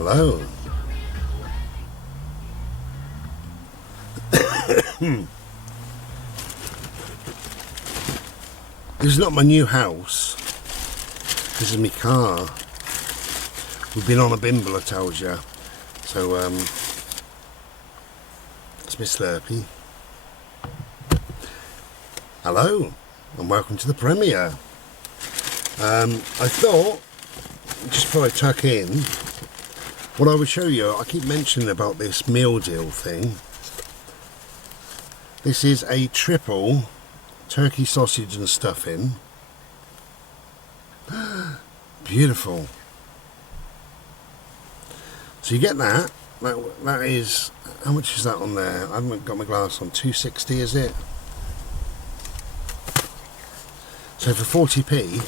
Hello. This is not my new house. This is my car. We've been on a bimble, I tells you. So, it's my Slurpee. Hello, and welcome to the premiere. I thought, just before I tuck in, what I would show you, I keep mentioning about this meal deal thing. This is a triple turkey sausage and stuffing. Beautiful. So you get that. That is, how much is that on there? I haven't got my glass on. $2.60 is it? So for 40p,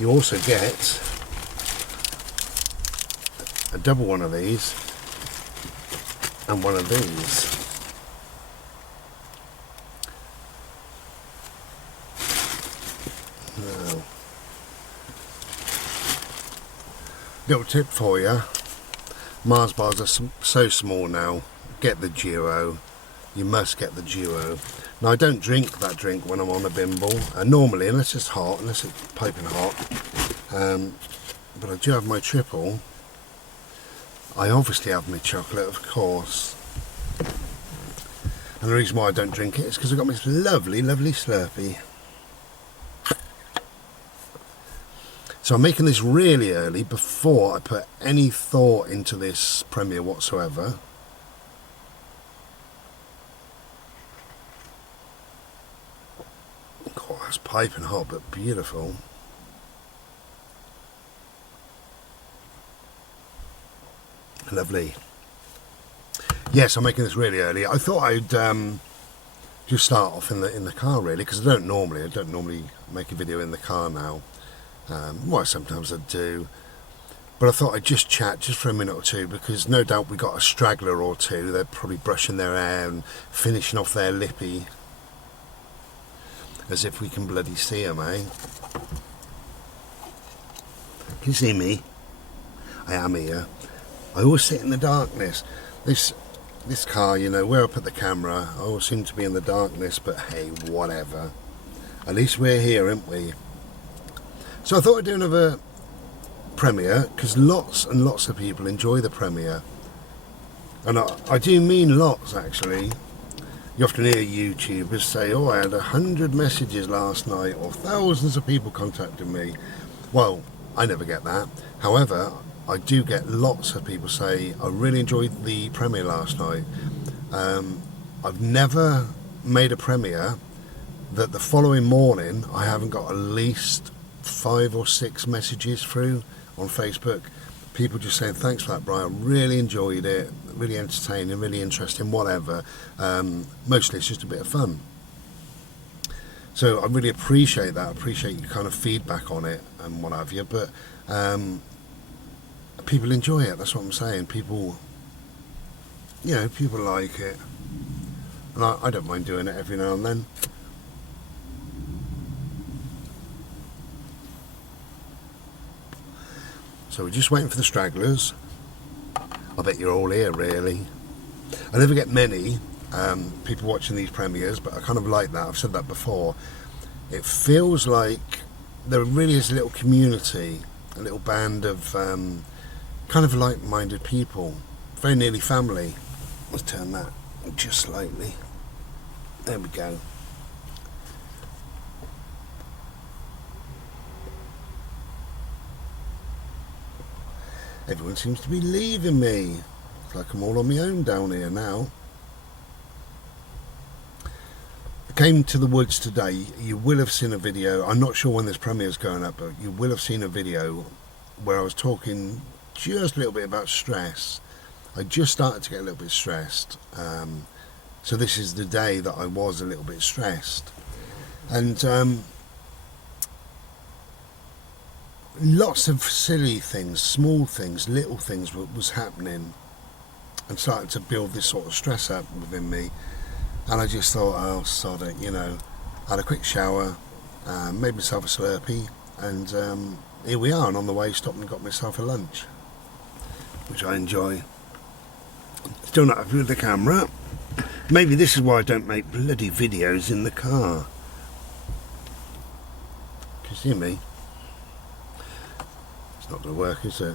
you also get a double one of these and one of these. Now, little tip for you, Mars bars are so small now. Get the duo. You must get the duo. Now I don't drink that drink when I'm on a bimble, normally, unless it's hot, unless it's piping hot. But I do have my triple. I obviously have my chocolate, of course. And the reason why I don't drink it is because I've got this lovely, lovely Slurpee. So I'm making this really early before I put any thought into this premiere whatsoever. God, that's piping hot, but beautiful. Lovely. Yes, I'm making this really early. I thought I'd just start off in the car really, because I don't normally make a video in the car now. Well, sometimes I do, but I thought I'd just chat just for a minute or two, because no doubt we got a straggler or two. They're probably brushing their hair and finishing off their lippy, as if we can bloody see them, eh? Can you see me? I am here. I always sit in the darkness. This car, you know, where I put the camera, I always seem to be in the darkness, but hey, whatever. At least we're here, aren't we? So I thought I'd do another premiere, because lots and lots of people enjoy the premiere. And I do mean lots, actually. You often hear YouTubers say, oh, I had 100 messages last night, or thousands of people contacting me. Well, I never get that. However, I do get lots of people say, I really enjoyed the premiere last night. I've never made a premiere that the following morning I haven't got at least 5 or 6 messages through on Facebook. People just saying, thanks for that, Brian, I really enjoyed it, really entertaining, really interesting, whatever. Mostly it's just a bit of fun. So I really appreciate that. I appreciate your kind of feedback on it and what have you, but people enjoy it, that's what I'm saying. People, you know, people like it, and I don't mind doing it every now and then. So we're just waiting for the stragglers. I bet you're all here, really. I never get many people watching these premieres, but I kind of like that. I've said that before. It feels like there really is a little community, a little band of kind of like-minded people, very nearly family. Let's turn that just slightly. There we go. Everyone seems to be leaving me. It's like I'm all on my own down here now. I came to the woods today. You will have seen a video. I'm not sure when this premiere is going up, but you will have seen a video where I was talking just a little bit about stress. I just started to get a little bit stressed. So this is the day that I was a little bit stressed. And lots of silly things, small things, little things was happening, and started to build this sort of stress up within me. And I just thought, oh, sod it, you know. I had a quick shower, made myself a Slurpee, and here we are. And on the way, stopped and got myself a lunch. which I enjoy. Still not happy with the camera. Maybe this is why I don't make bloody videos in the car. Can you see me? It's not going to work, is it?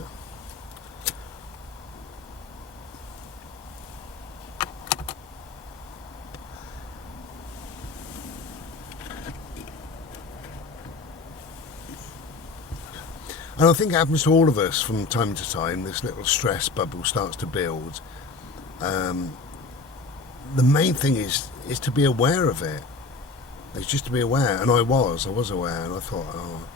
And I think it happens to all of us from time to time. This little stress bubble starts to build. The main thing is to be aware of it. It's just to be aware, and I was aware, and I thought, oh,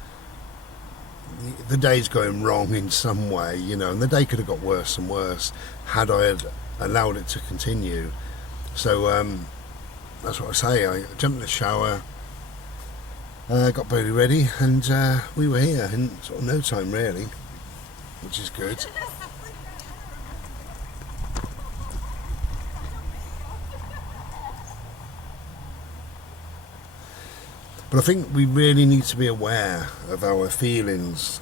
the day's going wrong in some way, you know, and the day could have got worse and worse had I had allowed it to continue. So that's what I say. I jumped in the shower, got Bodie ready, and we were here in sort of no time really, which is good. But I think we really need to be aware of our feelings.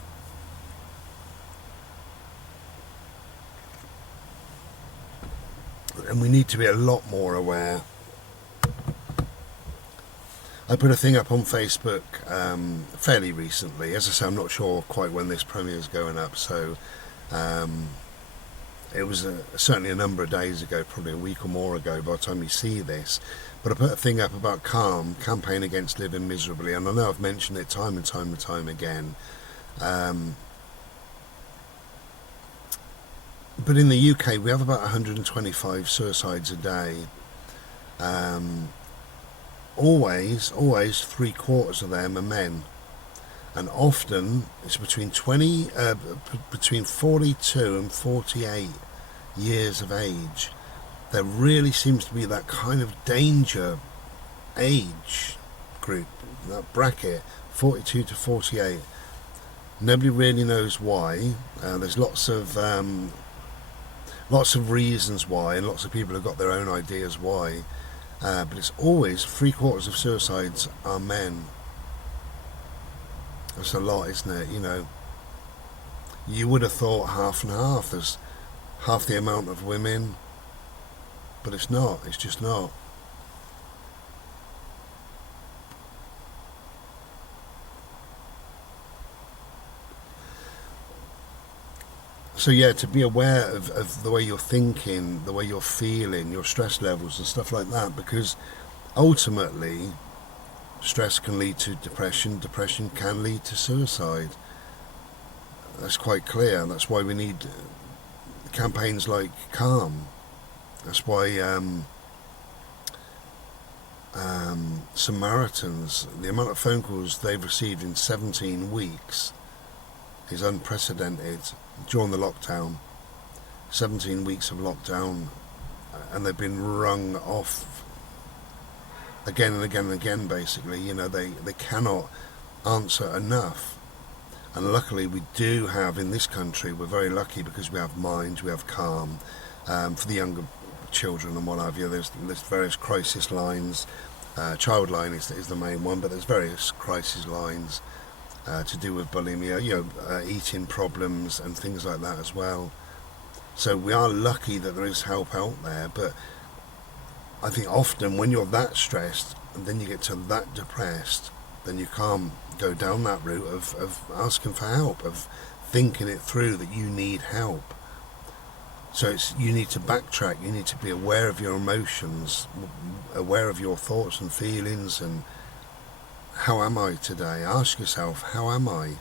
And we need to be a lot more aware. I put a thing up on Facebook fairly recently. As I say, I'm not sure quite when this premiere is going up, so it was certainly a number of days ago, probably a week or more ago by the time you see this. But I put a thing up about Calm, Campaign Against Living Miserably, and I know I've mentioned it time and time and time again. But in the UK, we have about 125 suicides a day. Always 3/4 of them are men, and often it's between 42 and 48 years of age. There really seems to be that kind of danger age group, that bracket, 42 to 48. Nobody really knows why. There's lots of reasons why, and lots of people have got their own ideas why. But it's always 3/4 of suicides are men. That's a lot, isn't it? You know, you would have thought half and half. There's half the amount of women, but it's not. It's just not. So yeah, to be aware of the way you're thinking, the way you're feeling, your stress levels and stuff like that, because ultimately stress can lead to depression, depression can lead to suicide. That's quite clear. That's why we need campaigns like Calm. That's why Samaritans, the amount of phone calls they've received in 17 weeks is unprecedented. During the lockdown, 17 weeks of lockdown, and they've been rung off again and again and again, basically. You know, they cannot answer enough. And luckily we do have in this country, we're very lucky because we have Mind, we have Calm, for the younger children and what have you. There's various crisis lines. Childline is the main one, but there's various crisis lines to do with bulimia, you know, eating problems and things like that as well. So we are lucky that there is help out there, but I think often when you're that stressed and then you get to that depressed, then you can't go down that route of asking for help, of thinking it through that you need help. So you need to backtrack, you need to be aware of your emotions, aware of your thoughts and feelings, and how am I today? Ask yourself, how am I?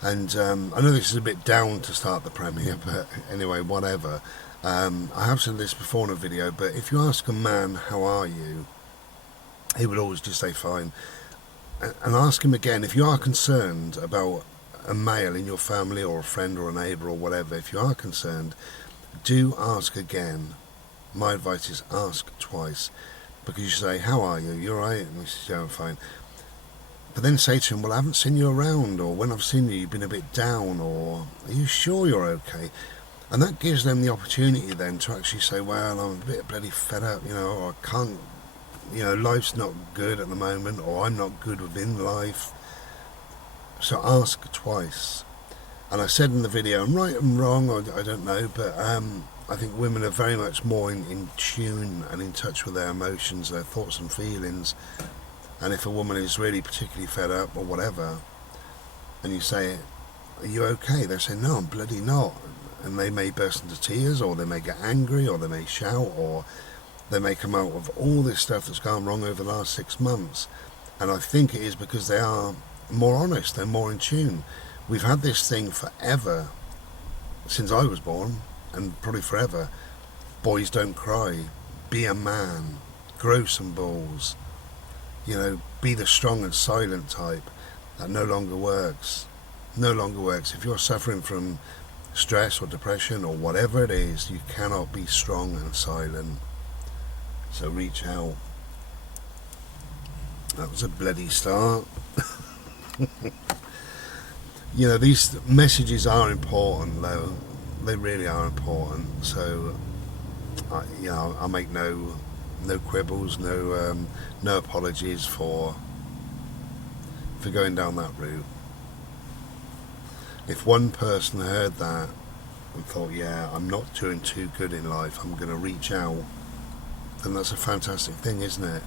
And I know this is a bit down to start the premiere, but anyway, whatever. I have said this before in a video, but if you ask a man, how are you? He would always just say fine. And ask him again, if you are concerned about a male in your family or a friend or a neighbour or whatever, if you are concerned, do ask again. My advice is ask twice. Because you say, how are you? You're right? And he says, yeah, I'm fine. But then say to him, well, I haven't seen you around, or when I've seen you, you've been a bit down, or are you sure you're okay? And that gives them the opportunity then to actually say, well, I'm a bit bloody fed up, you know, or I can't, you know, life's not good at the moment, or I'm not good within life. So ask twice. And I said in the video, I'm right and wrong, I don't know, but I think women are very much more in tune and in touch with their emotions, their thoughts and feelings. And if a woman is really particularly fed up or whatever, and you say, are you okay? They say, no, I'm bloody not. And they may burst into tears, or they may get angry, or they may shout, or they may come out with all this stuff that's gone wrong over the last 6 months. And I think it is because they are more honest, they're more in tune. We've had this thing forever, since I was born, and probably forever. Boys don't cry. Be a man. Grow some balls. You know, be the strong and silent type. That no longer works. No longer works. If you're suffering from stress or depression or whatever it is, you cannot be strong and silent. So reach out. That was a bloody start. You know, these messages are important, though. They really are important. So, I make no quibbles, no apologies for going down that route. If one person heard that and thought, yeah, I'm not doing too good in life, I'm going to reach out, then that's a fantastic thing, isn't it?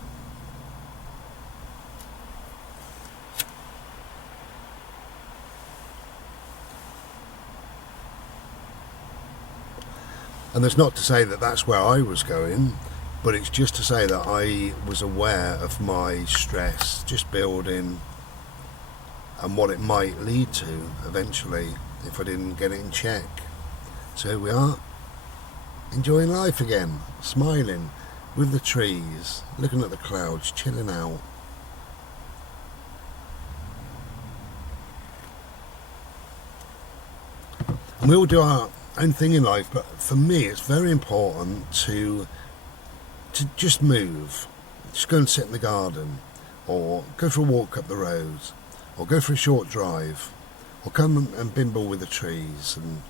And that's not to say that that's where I was going, but it's just to say that I was aware of my stress just building and what it might lead to eventually if I didn't get it in check. So here we are, enjoying life again, smiling with the trees, looking at the clouds, chilling out. And we all do our own thing in life, but for me it's very important to just move. Just go and sit in the garden, or go for a walk up the road, or go for a short drive, or come and bimble with the trees and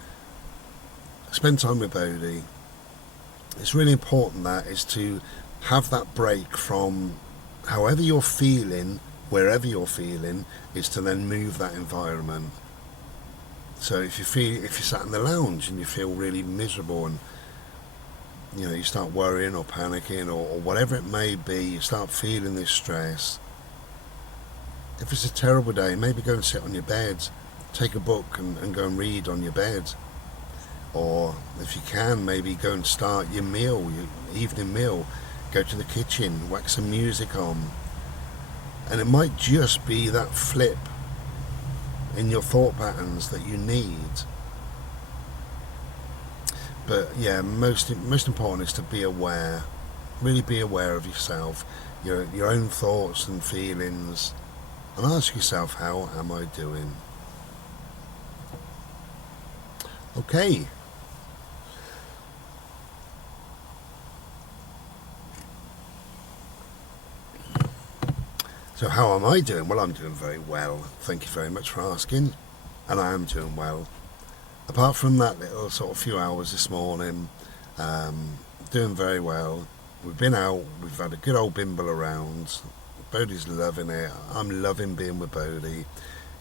spend time with Odie. It's really important that is to have that break from however you're feeling, wherever you're feeling, is to then move that environment. So if you're sat in the lounge and you feel really miserable, and you start worrying or panicking or whatever it may be, you start feeling this stress. If it's a terrible day, maybe go and sit on your bed, take a book and go and read on your bed. Or if you can, maybe go and start your meal, your evening meal, go to the kitchen, whack some music on. And it might just be that flip in your thought patterns that you need. But yeah, most important is to be aware, really be aware of yourself, your own thoughts and feelings, and ask yourself, how am I doing? Okay. So how am I doing? Well, I'm doing very well. Thank you very much for asking. And I am doing well. Apart from that little sort of few hours this morning, doing very well. We've been out, we've had a good old bimble around. Bodie's loving it. I'm loving being with Bodie.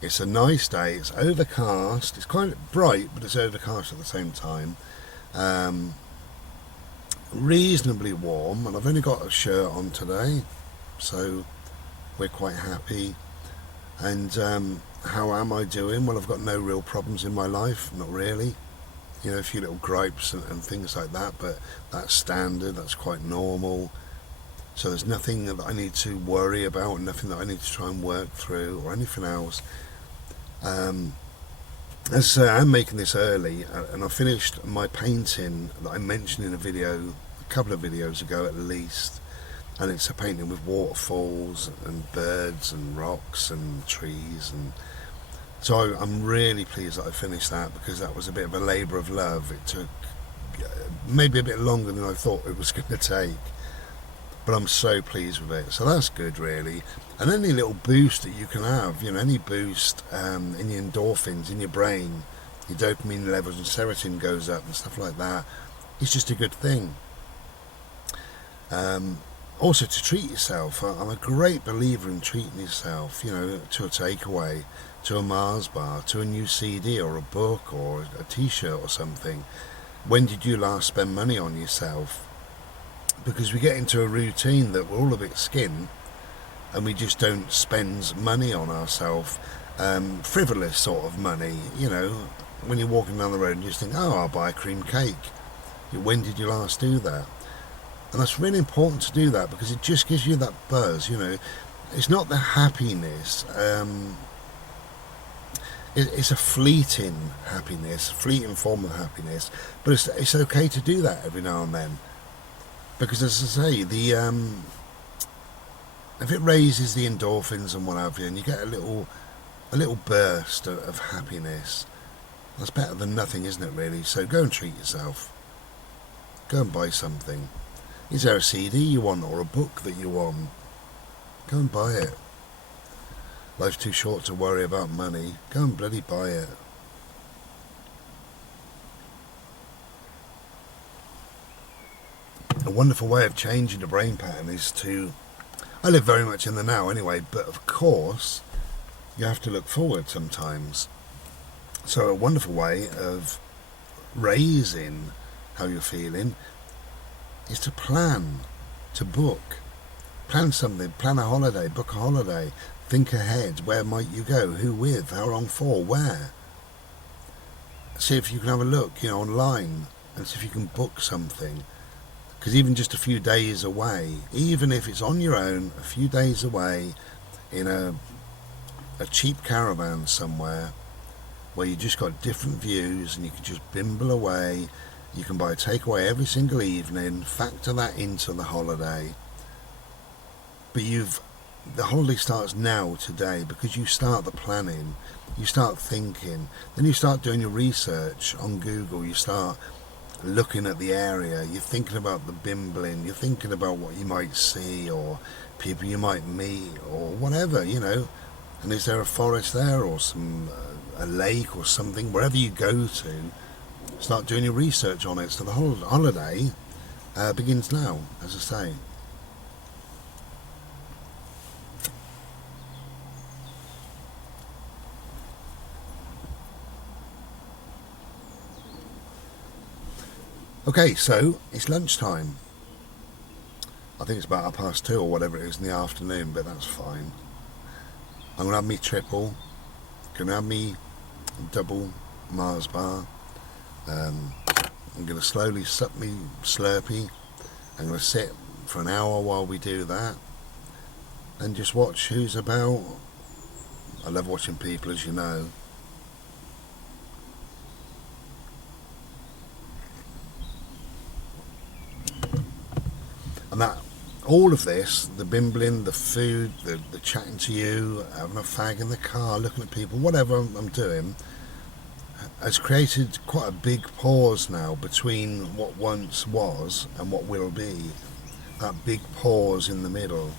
It's a nice day. It's overcast. It's quite bright, but it's overcast at the same time. Reasonably warm, and I've only got a shirt on today, so we're quite happy. And how am I doing? Well, I've got no real problems in my life, not really. A few little gripes and things like that, but that's standard, that's quite normal. So there's nothing that I need to worry about, nothing that I need to try and work through or anything else. As I say, I'm making this early, and I finished my painting that I mentioned in a couple of videos ago at least. And it's a painting with waterfalls and birds and rocks and trees, and so I'm really pleased that I finished that, because that was a bit of a labour of love. It took maybe a bit longer than I thought it was going to take, but I'm so pleased with it. So that's good, really. And any little boost that you can have, any boost in your endorphins, in your brain, your dopamine levels and serotonin goes up and stuff like that, it's just a good thing. Also, to treat yourself. I'm a great believer in treating yourself, to a takeaway. to a Mars bar, to a new CD or a book or a t-shirt or something. When did you last spend money on yourself? Because we get into a routine that we're all a bit skint, and we just don't spend money on ourselves, frivolous sort of money, you know, when you're walking down the road and you just think, oh, I'll buy a cream cake. When did you last do that? And that's really important to do that, because it just gives you that buzz, you know. It's not the happiness, it's a fleeting happiness, fleeting form of happiness, but it's okay to do that every now and then, because as I say, if it raises the endorphins and what have you, and you get a little burst of happiness, that's better than nothing, isn't it, really? So go and treat yourself. Go and buy something. Is there a CD you want or a book that you want? Go and buy it. Life's too short to worry about money. Go and bloody buy it. A wonderful way of changing the brain pattern is to... I live very much in the now anyway, but of course you have to look forward sometimes. So a wonderful way of raising how you're feeling is to plan, to book. Plan something, plan a holiday, book a holiday, think ahead. Where might you go? Who with? How long for? Where? See if you can have a look, you know, online, and see if you can book something. Because even just a few days away, even if it's on your own, a few days away in a cheap caravan somewhere where you just got different views and you can just bimble away, you can buy a takeaway every single evening, factor that into the holiday. But the holiday starts now, today, because you start the planning, you start thinking, then you start doing your research on Google, you start looking at the area, you're thinking about the bimbling, you're thinking about what you might see or people you might meet or whatever, you know. And is there a forest there or a lake or something? Wherever you go to, start doing your research on it. So the whole holiday begins now, as I say. Okay, so it's lunchtime. I think it's about 2:30 or whatever it is in the afternoon, but that's fine. I'm going to have me triple, going to have me double Mars bar. I'm going to slowly sup me Slurpee. I'm going to sit for an hour while we do that and just watch who's about. I love watching people, as you know. And that, all of this, the bimbling, the food, the chatting to you, having a fag in the car, looking at people, whatever I'm doing, has created quite a big pause now between what once was and what will be. That big pause in the middle.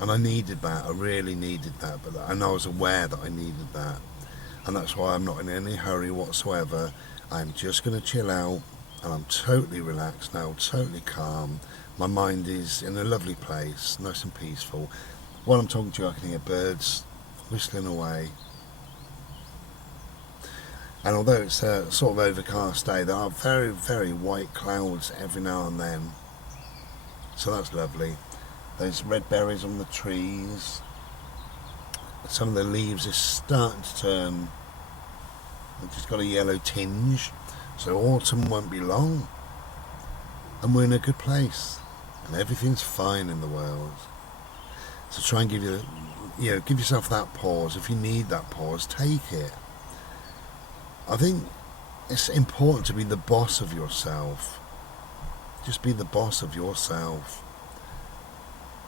And I needed that, I really needed that, and I was aware that I needed that. And that's why I'm not in any hurry whatsoever. I'm just going to chill out. And I'm totally relaxed now, totally calm. My mind is in a lovely place, nice and peaceful. While I'm talking to you, I can hear birds whistling away. And although it's a sort of overcast day, there are very, very white clouds every now and then. So that's lovely. There's red berries on the trees. Some of the leaves are starting to turn. It's just got a yellow tinge. So autumn won't be long, and we're in a good place, and everything's fine in the world. So try and give yourself that pause. If you need that pause, take it. I think it's important to be the boss of yourself. Just be the boss of yourself.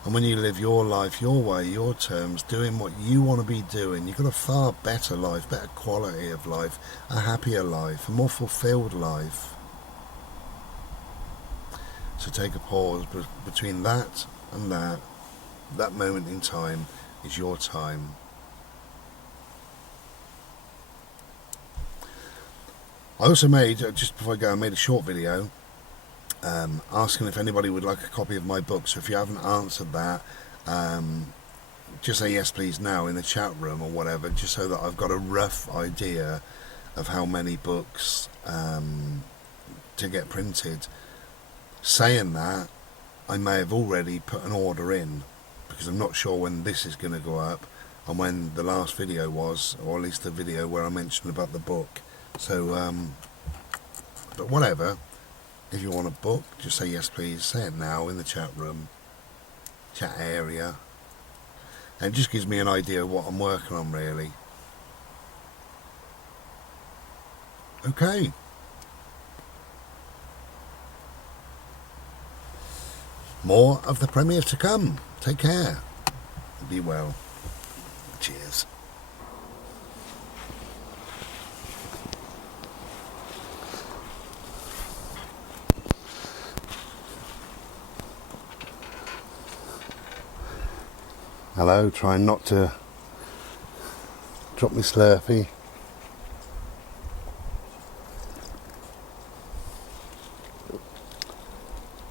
And when you live your life, your way, your terms, doing what you want to be doing, you've got a far better life, better quality of life, a happier life, a more fulfilled life. So take a pause between that and that moment in time is your time. I also made, just before I go, I made a short video asking if anybody would like a copy of my book. So if you haven't answered that, just say yes please now in the chat room or whatever, just so that I've got a rough idea of how many books to get printed. Saying that, I may have already put an order in, because I'm not sure when this is going to go up and when the last video was, or at least the video where I mentioned about the book. So but whatever, if you want a book, just say yes please, say it now in the chat room, chat area, and it just gives me an idea of what I'm working on, really. Okay. More of the premiere to come. Take care. Be well. Cheers. Hello, trying not to drop my Slurpee.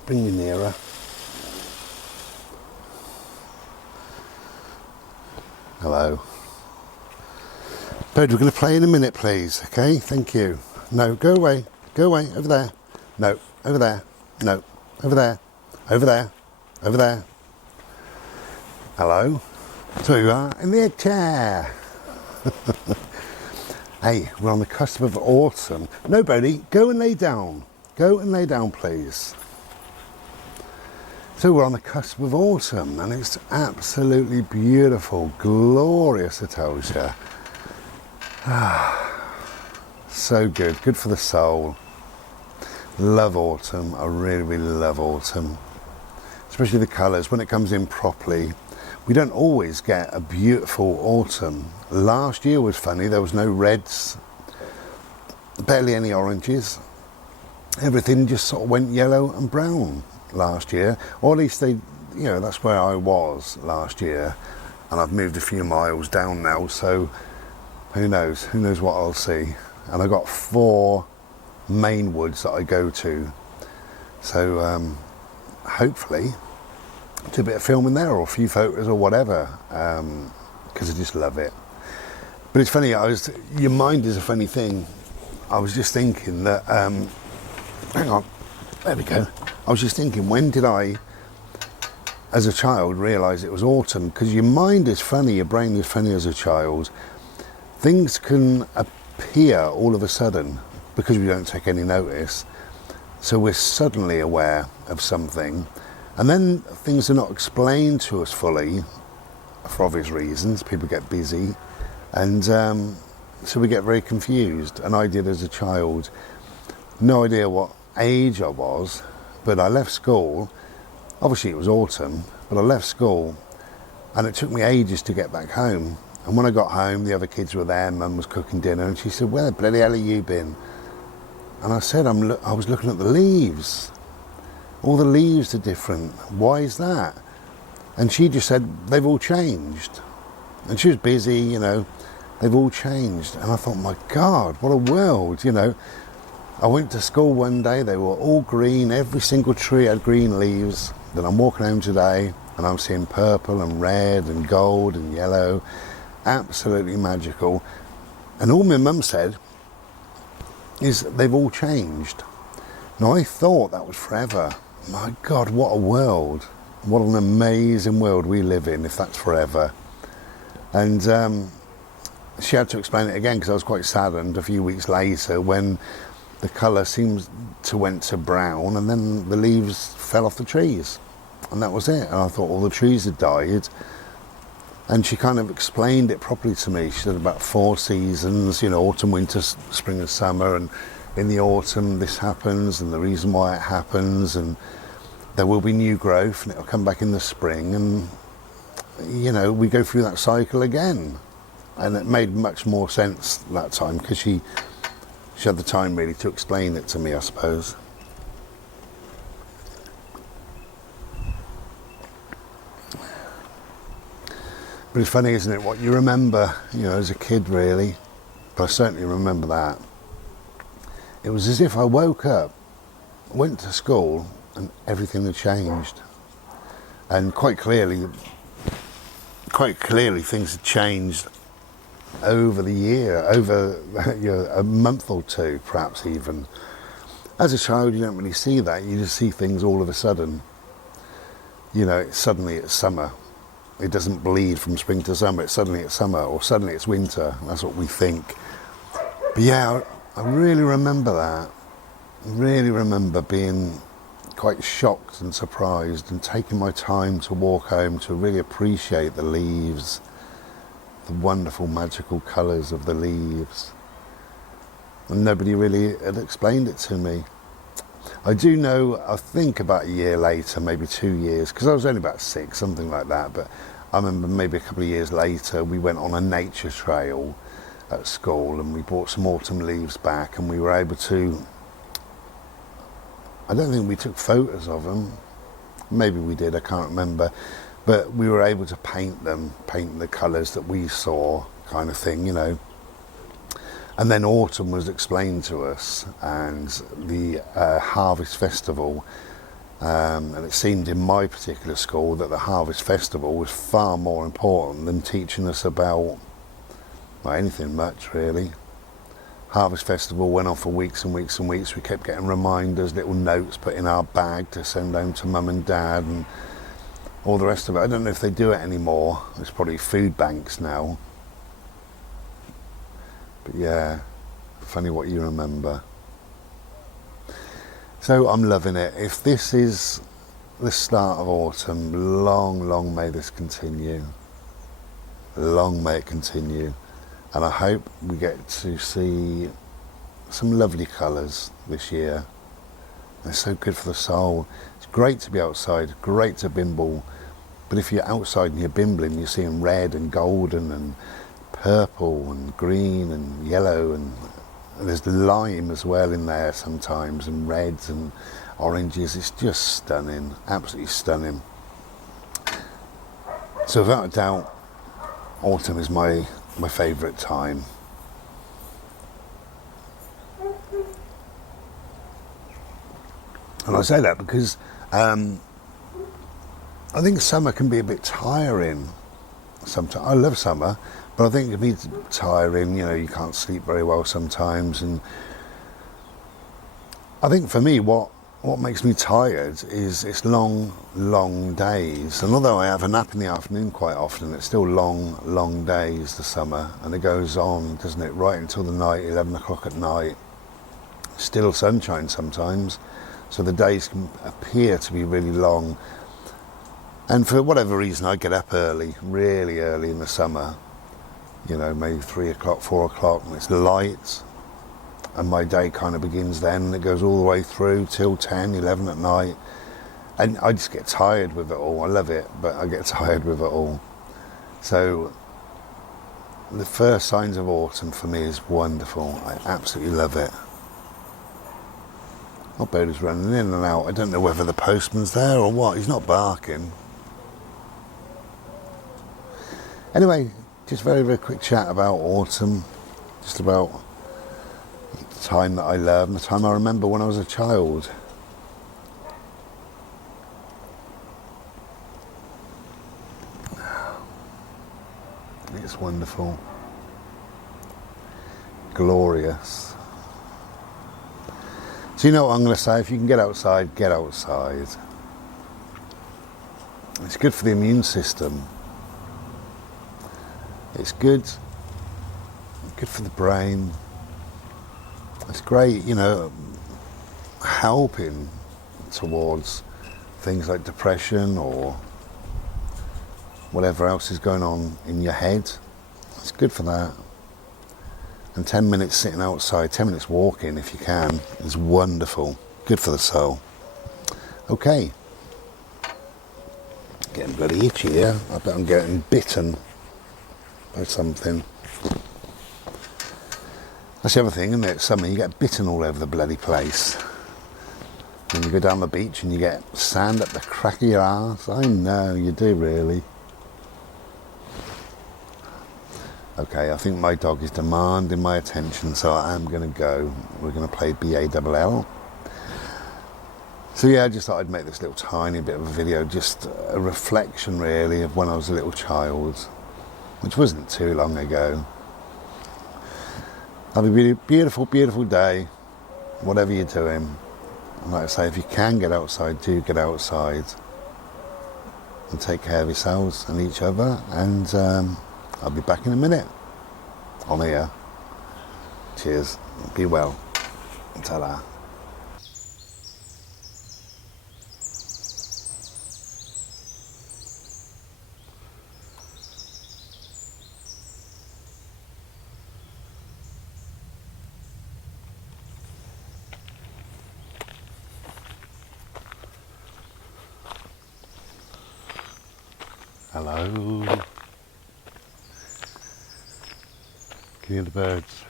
Bring me nearer. Hello. Bird, we're going to play in a minute, please. Okay, thank you. No, go away. Go away. Over there. No, over there. No, over there. Over there. Over there. Hello. So you are in the egg chair. Hey, we're on the cusp of autumn. No, Bodie, go and lay down. Go and lay down, please. So we're on the cusp of autumn, and it's absolutely beautiful, glorious, I tell you. So good, good for the soul. Love autumn, I really, really love autumn. Especially the colours, when it comes in properly. We don't always get a beautiful autumn. Last year was funny, there was no reds, barely any oranges. Everything just sort of went yellow and brown last year, or at least they, you know, that's where I was last year, and I've moved a few miles down now, so who knows what I'll see. And I've got 4 main woods that I go to, so hopefully do a bit of filming there, or a few photos or whatever, because I just love it. But it's funny, your mind is a funny thing. I was just thinking that, hang on, there we go. I was just thinking, when did I, as a child, realise it was autumn? Because your mind is funny, your brain is funny as a child. Things can appear all of a sudden because we don't take any notice. So we're suddenly aware of something, and then things are not explained to us fully for obvious reasons. People get busy, and so we get very confused. And I did as a child. No idea what age I was, but I left school. Obviously it was autumn, but I left school, and it took me ages to get back home. And when I got home, the other kids were there, Mum was cooking dinner, and she said, "Where the bloody hell have you been?" And I said, I was looking at the leaves. All the leaves are different. Why is that? And she just said, "They've all changed." And she was busy, you know, they've all changed. And I thought, my God, what a world, you know. I went to school one day, they were all green, every single tree had green leaves. Then I'm walking home today, and I'm seeing purple and red and gold and yellow. Absolutely magical. And all my mum said is they've all changed. Now I thought that was forever. My God, what a world. What an amazing world we live in if that's forever. And she had to explain it again, because I was quite saddened a few weeks later when the colour seems to went to brown, and then the leaves fell off the trees, and that was it. And I thought all the trees had died. And she kind of explained it properly to me. She said about 4 seasons, you know, autumn, winter, spring and summer, and in the autumn this happens, and the reason why it happens, and there will be new growth, and it'll come back in the spring, and you know, we go through that cycle again. And it made much more sense that time, because she had the time really to explain it to me, I suppose. But it's funny, isn't it, what you remember, you know, as a kid, really. But I certainly remember that. It was as if I woke up, went to school, and everything had changed. And quite clearly, quite clearly things have changed over the year, over a month or two, perhaps even. As a child, you don't really see that. You just see things all of a sudden. Suddenly it's summer. It doesn't bleed from spring to summer. Suddenly it's summer, or suddenly it's winter. That's what we think. But yeah, I really remember that. I really remember being quite shocked and surprised and taking my time to walk home to really appreciate the leaves, the wonderful magical colours of the leaves. And nobody really had explained it to me. I do know, I think about a year later, maybe 2 years, because I was only about 6, something like that, but I remember maybe a couple of years later we went on a nature trail at school and we brought some autumn leaves back, and we were able to, I don't think we took photos of them, maybe we did, I can't remember, but we were able to paint the colours that we saw, kind of thing, And then autumn was explained to us, and the Harvest Festival, and it seemed in my particular school that the Harvest Festival was far more important than teaching us about, well, anything much really. Harvest Festival went on for weeks and weeks and weeks. We kept getting reminders, little notes put in our bag to send home to mum and dad and all the rest of it. I don't know if they do it anymore. It's probably food banks now. But yeah, funny what you remember. So I'm loving it. If this is the start of autumn, long, long may this continue. Long may it continue. And I hope we get to see some lovely colours this year. They're so good for the soul. It's great to be outside, great to bimble. But if you're outside and you're bimbling, you're seeing red and golden and purple and green and yellow, and there's lime as well in there sometimes, and reds and oranges. It's just stunning, absolutely stunning. So without a doubt, autumn is my favourite time. And I say that because I think summer can be a bit tiring sometimes. I love summer, but I think it can be tiring, you can't sleep very well sometimes. And I think for me, what makes me tired is it's long, long days. And although I have a nap in the afternoon quite often, it's still long, long days, the summer. And it goes on, doesn't it, right until the night, 11 o'clock at night. Still sunshine sometimes. So the days can appear to be really long. And for whatever reason, I get up early, really early in the summer. Maybe 3 o'clock, 4 o'clock, and it's light. And my day kind of begins then, and it goes all the way through till 10, 11 at night. And I just get tired with it all. I love it, but I get tired with it all. So the first signs of autumn for me is wonderful. I absolutely love it. My bird is running in and out. I don't know whether the postman's there or what. He's not barking. Anyway, just very, very quick chat about autumn. Just about the time that I love and the time I remember when I was a child. It's wonderful. Glorious. So you know what I'm going to say, if you can get outside, get outside. It's good for the immune system. It's good for the brain. It's great, helping towards things like depression or whatever else is going on in your head. It's good for that. And 10 minutes sitting outside, 10 minutes walking if you can, is wonderful. Good for the soul. Okay. Getting bloody itchy here. I bet I'm getting bitten by something. That's the other thing, isn't it? Summer, you get bitten all over the bloody place. And you go down the beach and you get sand up the crack of your arse. I know, you do really. Okay, I think my dog is demanding my attention, so I am going to go. We're going to play BALL. So yeah, I just thought I'd make this little tiny bit of a video, just a reflection really of when I was a little child, which wasn't too long ago. Have a beautiful, beautiful day, whatever you're doing. And like I say, if you can get outside, do get outside. And take care of yourselves and each other. And I'll be back in a minute on here. Cheers. Be well. Ta-da. Hello. Can you hear the birds?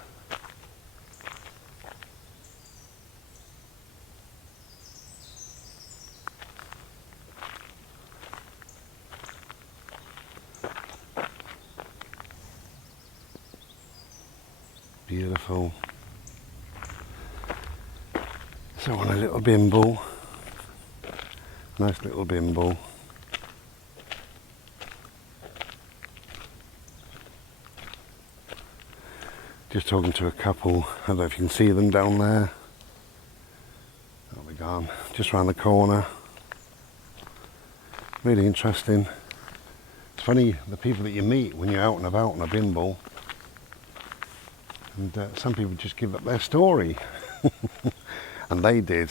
Beautiful. So on a little bimble. Nice little bimble. Just talking to a couple, I don't know if you can see them down there. Oh, they're gone, just round the corner. Really interesting. It's funny, the people that you meet when you're out and about on a bimble, and some people just give up their story. And they did.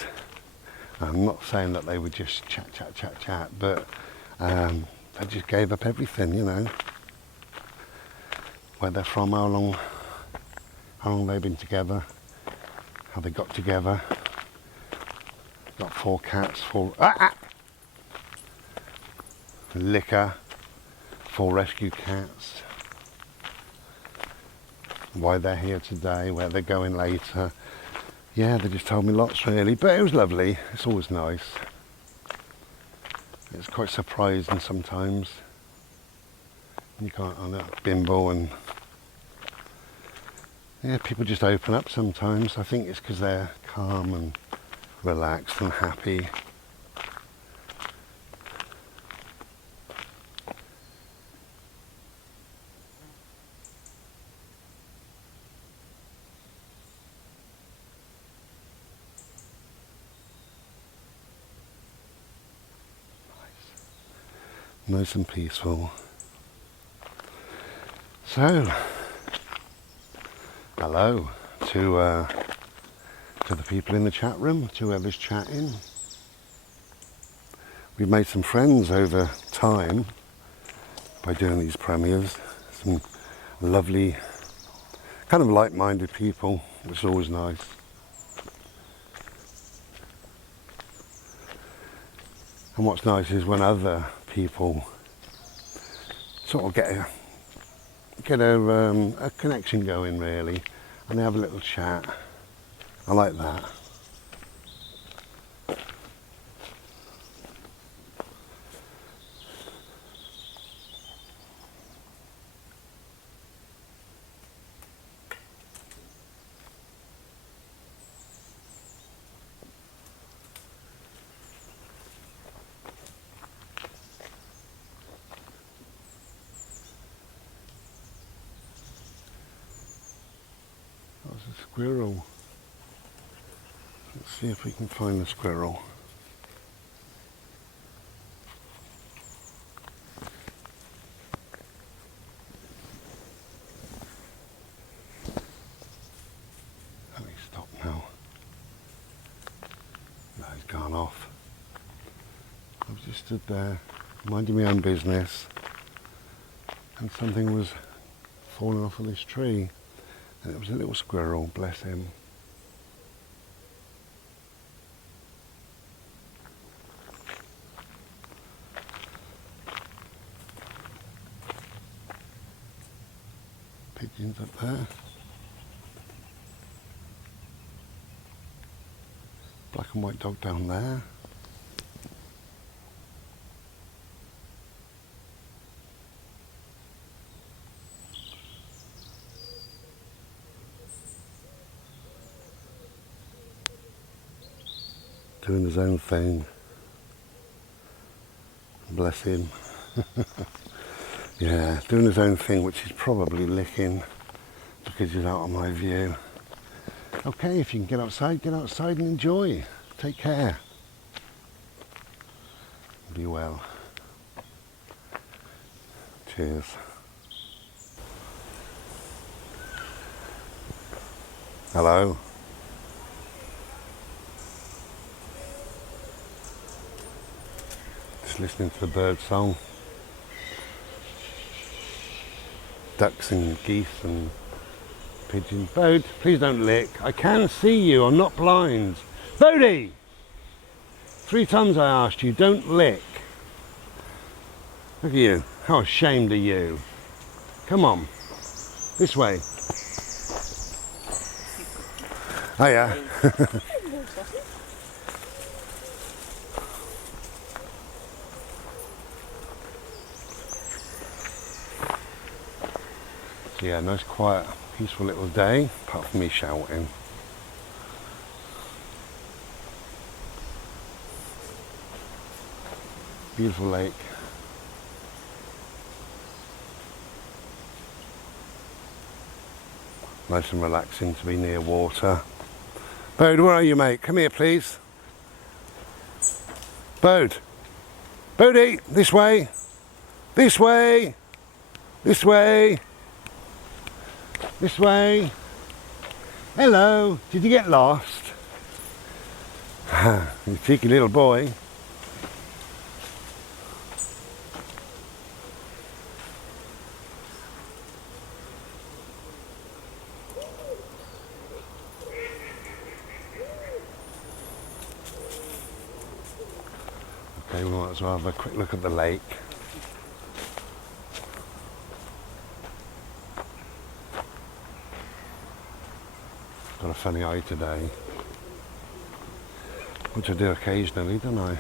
I'm not saying that they would just chat, but they just gave up everything, you know. Where they're from, how long they've been together, how they got together. Got 4 cats, 4 liquor, 4 rescue cats. Why they're here today, where they're going later. Yeah, they just told me lots really, but it was lovely. It's always nice. It's quite surprising sometimes. You can't on that bimbo, and yeah, people just open up sometimes. I think it's because they're calm and relaxed and happy. Nice and peaceful. So, hello to the people in the chat room, to whoever's chatting. We've made some friends over time by doing these premieres. Some lovely, kind of like-minded people, which is always nice. And what's nice is when other people sort of get a connection going really, and they have a little chat. I like that. That was a squirrel. Let's see if we can find the squirrel. Let me stop now. No, he's gone off. I was just stood there, minding my own business, and something was falling off of this tree. And it was a little squirrel, bless him. Pigeons up there. Black and white dog down there. Doing his own thing. Bless him. Yeah, doing his own thing, which he's probably licking because he's out of my view. Okay, if you can get outside and enjoy. Take care. Be well. Cheers. Hello. Just listening to the bird song. Ducks and geese and pigeons. Bode, please don't lick. I can see you, I'm not blind. Bodie! 3 times I asked you, don't lick. Look at you, how ashamed are you? Come on, this way. Hiya. So yeah, nice quiet, peaceful little day, apart from me shouting. Beautiful lake. Nice and relaxing to be near water. Bode, where are you, mate? Come here, please. Bode. Bodie, this way. This way. This way. This way. Hello. Did you get lost? You cheeky little boy. Okay, we might as well have a quick look at the lake. Got a funny eye today, which I do occasionally, don't I?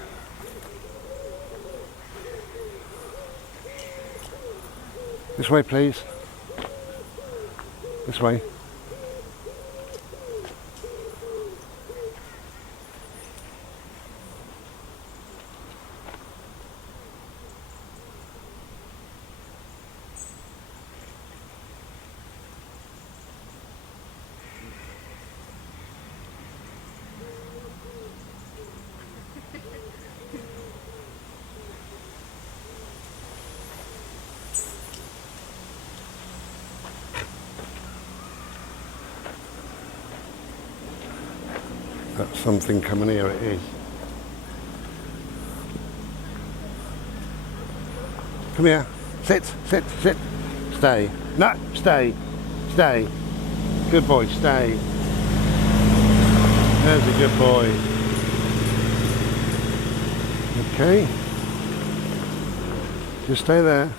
This way, please. This way. That's something coming here, it is. Come here. Sit, sit, sit. Stay. No, stay. Stay. Good boy, stay. There's a good boy. Okay. Just stay there.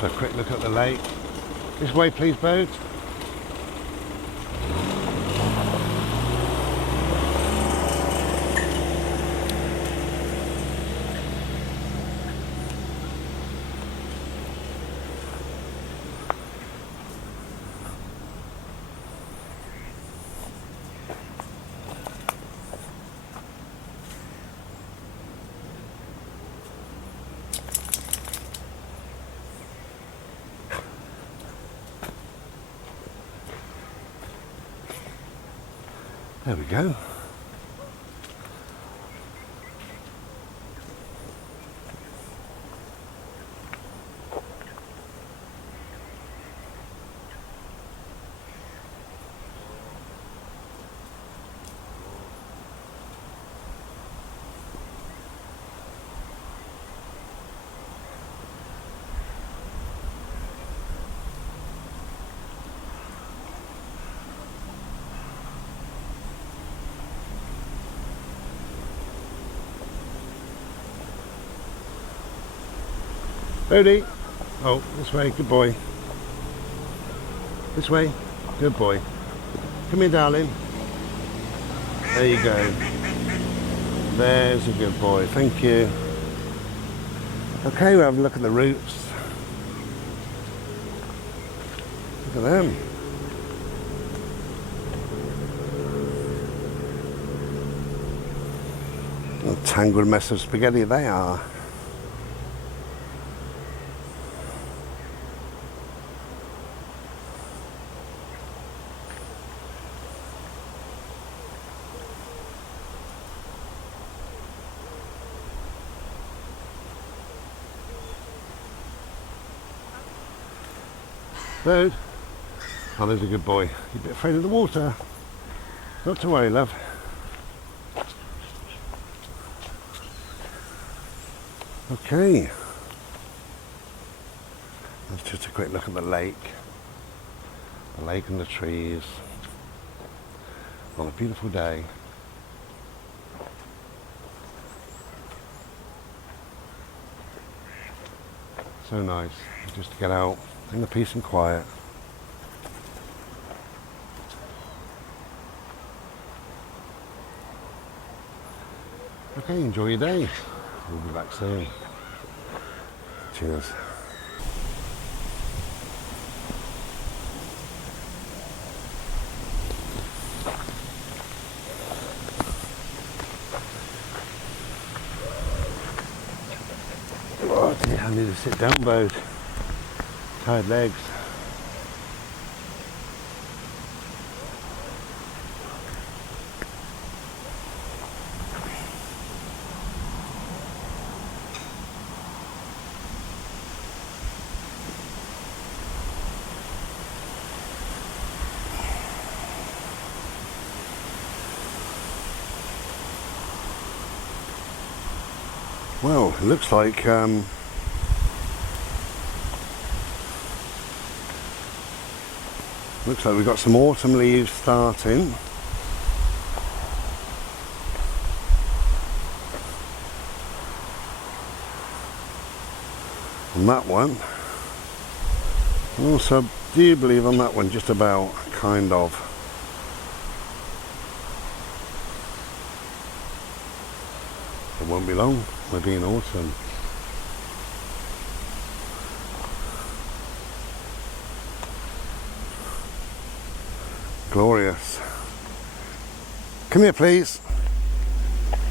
So a quick look at the lake. This way, please, Bode. There we go. Odie. Oh, this way, good boy. This way, good boy. Come here, darling. There you go. There's a good boy. Thank you. Okay, we'll have a look at the roots. Look at them. A tangled mess of spaghetti they are. Bird. Oh, there's a good boy. You're a bit afraid of the water. Not to worry, love. Okay. That's just a quick look at the lake. The lake and the trees. On a beautiful day. So nice just to get out in the peace and quiet. Okay, enjoy your day. We'll be back soon. Cheers. Oh dear, I need to sit down, boat. Tired legs. Well, it looks like we've got some autumn leaves starting. On that one. Also, I do believe on that one just about, kind of. It won't be long, we'll be in autumn. Glorious. Come here, please.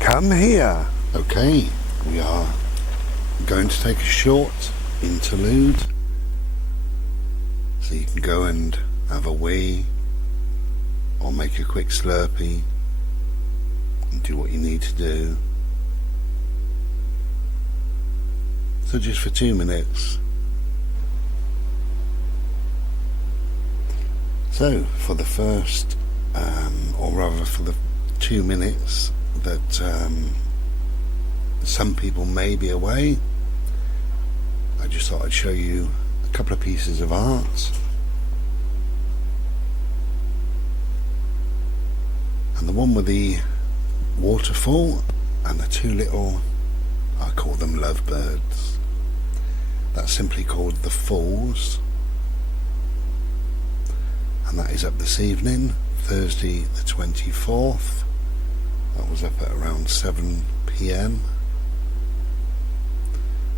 Come here. Okay, we are going to take a short interlude. So you can go and have a wee or make a quick slurpee and do what you need to do. So just for 2 minutes. So for the first, or rather for the 2 minutes that some people may be away, I just thought I'd show you a couple of pieces of art. And the one with the waterfall and the two little, I call them lovebirds. That's simply called the Falls. And that is up this evening, Thursday the 24th. That was up at around 7 PM.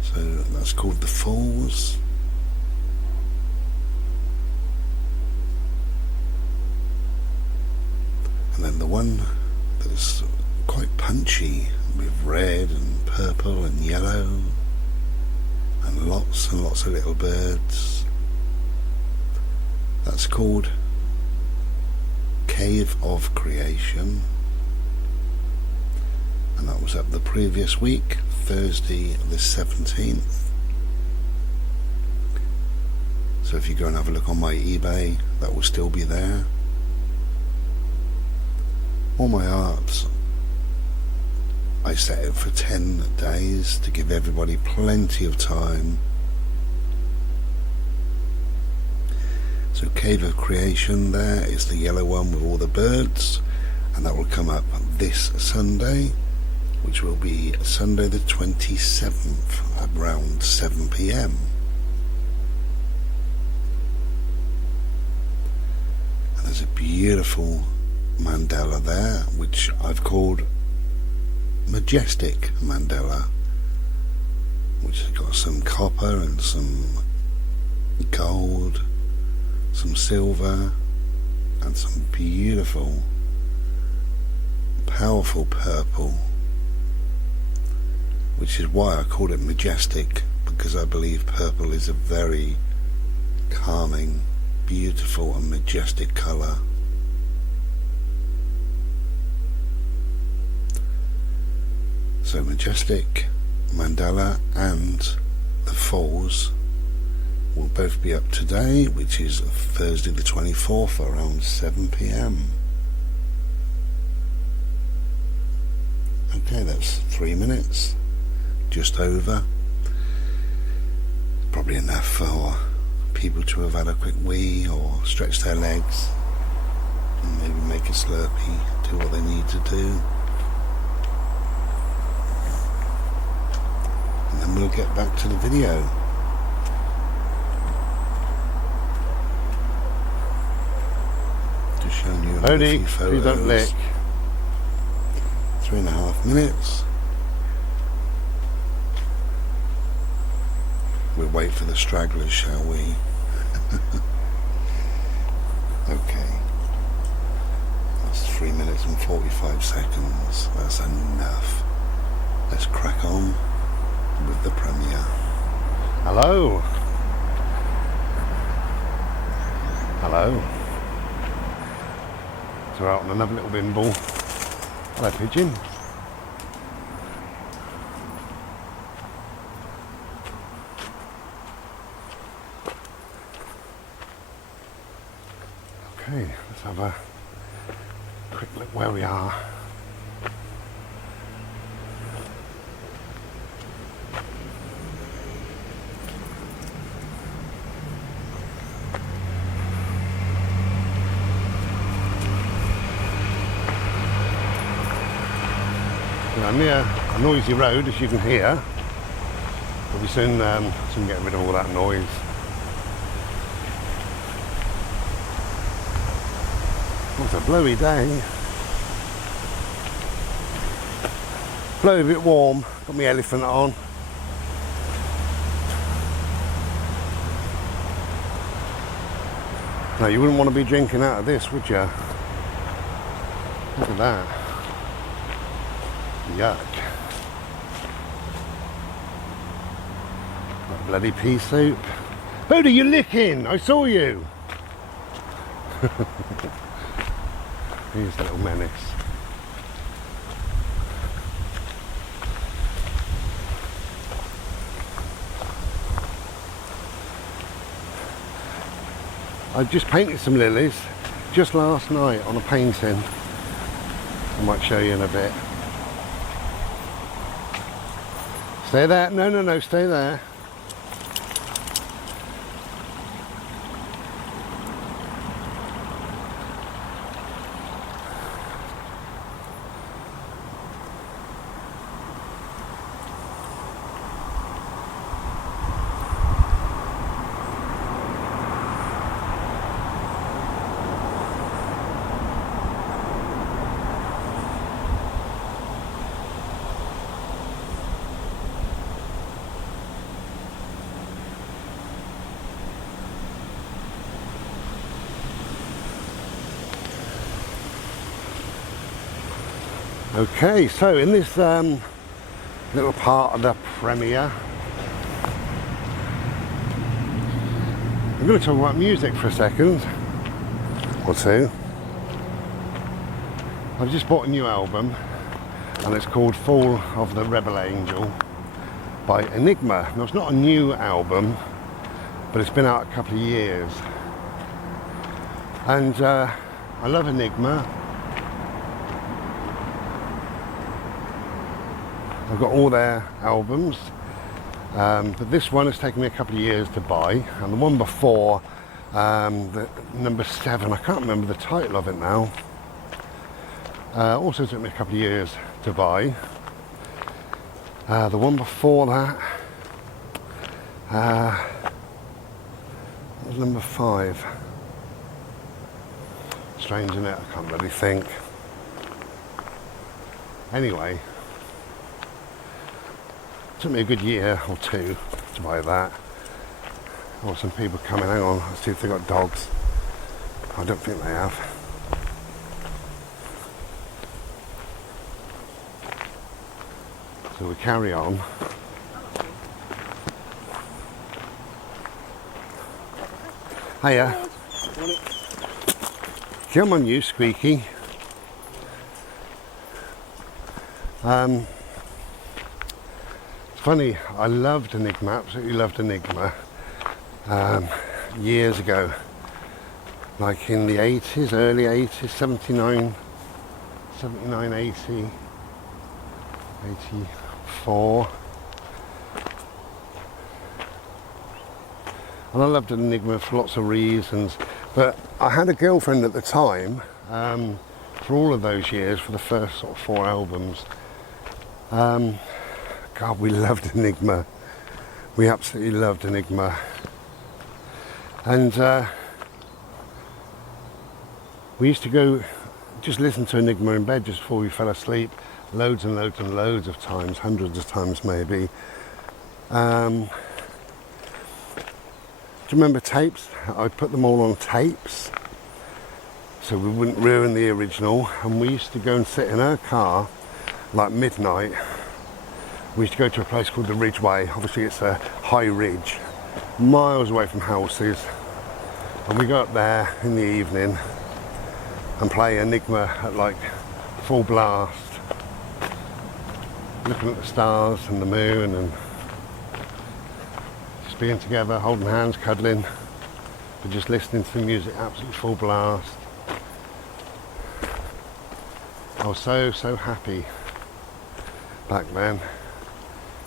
So that's called the Falls. And then the one that is quite punchy with red and purple and yellow and lots of little birds. That's called Cave of Creation, and that was up the previous week, Thursday the 17th. So if you go and have a look on my eBay, that will still be there. All my art, I set it for 10 days to give everybody plenty of time. So Cave of Creation, there is the yellow one with all the birds, and that will come up this Sunday, which will be Sunday the 27th at around 7 PM. And there's a beautiful mandala there, which I've called Majestic Mandala, which has got some copper and some gold, some silver, and some beautiful, powerful purple, which is why I called it Majestic, because I believe purple is a very calming, beautiful and majestic colour. So Majestic Mandala and the Falls will both be up today, which is Thursday the 24th around 7 PM. Okay, that's 3 minutes, just over. Probably enough for people to have had a quick wee or stretch their legs and maybe make a Slurpee, do what they need to do. And then we'll get back to the video. Just showing you Odie, few photos. please don't lick. 3.5 minutes. We'll wait for the stragglers, shall we? Okay. That's 3 minutes and 45 seconds. That's enough. Let's crack on with the premiere. Hello. Hello. So we're out on another little bimble. Hello, pigeon. Okay, let's have a quick look where we are. We're near a noisy road, as you can hear. But we soon get rid of all that noise. It's a blowy day. Blowy, a bit warm. Got my elephant on. Now you wouldn't want to be drinking out of this, would you? Look at that. Yuck. That bloody pea soup. Odie, you're licking! I saw you! Here's the little menace. I just painted some lilies just last night on a painting. I might show you in a bit. Stay there. No, stay there. Okay, so in this little part of the premiere, I'm going to talk about music for a second or two. I've just bought a new album and it's called Fall of the Rebel Angel by Enigma. Now it's not a new album, but it's been out a couple of years. And I love Enigma. I've got all their albums, but this one has taken me a couple of years to buy, and the one before, the number 7, I can't remember the title of it now, also took me a couple of years to buy. The one before that was number 5. strange, isn't it? I can't really think. Anyway, it took me a good year or two to buy that. Oh, some people coming. Hang on, let's see if they got dogs. I don't think they have. So we carry on. Hiya. Come on, you Squeaky. It's funny, I loved Enigma, absolutely loved Enigma, years ago, like in the 80s, early 80s, 79, 80, 84. And I loved Enigma for lots of reasons, but I had a girlfriend at the time, for all of those years, for the first sort of 4 albums. God, we loved Enigma. We absolutely loved Enigma. And we used to go just listen to Enigma in bed just before we fell asleep, loads and loads and loads of times, hundreds of times maybe. Do you remember tapes? I put them all on tapes so we wouldn't ruin the original, and we used to go and sit in her car like midnight. We used to go to a place called the Ridgeway. Obviously it's a high ridge, miles away from houses, and we go up there in the evening and play Enigma at like full blast, looking at the stars and the moon and just being together, holding hands, cuddling, but just listening to the music absolutely full blast. I was so happy back then,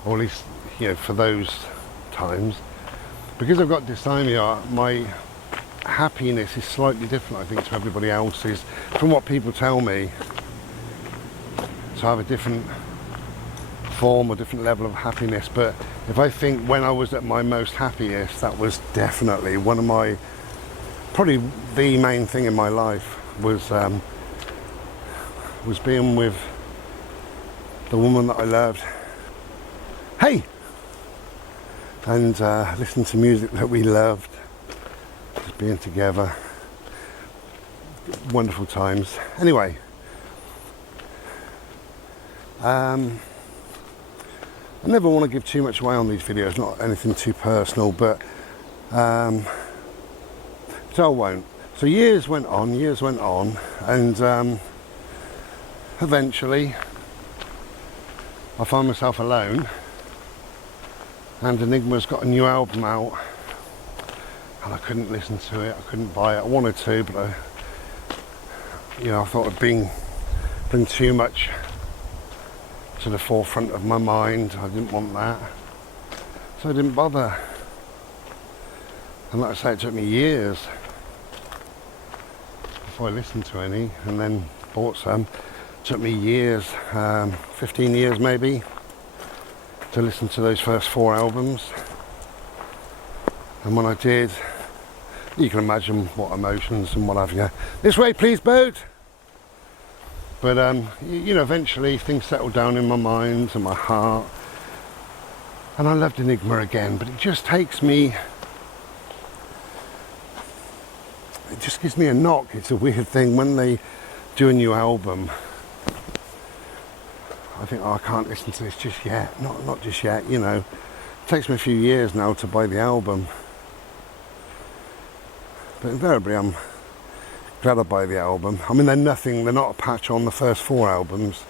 or at least, you know, for those times. Because I've got dysthymia, my happiness is slightly different, I think, to everybody else's. From what people tell me, so I have a different form or different level of happiness. But if I think when I was at my most happiest, that was definitely one of my, probably the main thing in my life was being with the woman that I loved. Hey! And listening to music that we loved, just being together, wonderful times. Anyway, I never want to give too much away on these videos, not anything too personal, but so I won't. So years went on, and eventually I found myself alone, and Enigma's got a new album out, and I couldn't listen to it, I couldn't buy it. I wanted to, but I thought it'd bring too much to the forefront of my mind. I didn't want that, so I didn't bother. And like I say, it took me years before I listened to any, and then bought some. It took me years, 15 years maybe, to listen to those first 4 albums. And when I did, you can imagine what emotions and what have you. This way please, boat! But eventually things settled down in my mind and my heart, and I loved Enigma again. But it just takes me, it just gives me a knock. It's a weird thing when they do a new album. I think, oh, I can't listen to this just yet. Not just yet, you know. It takes me a few years now to buy the album. But invariably I'm glad I buy the album. I mean, they're not a patch on the first 4 albums.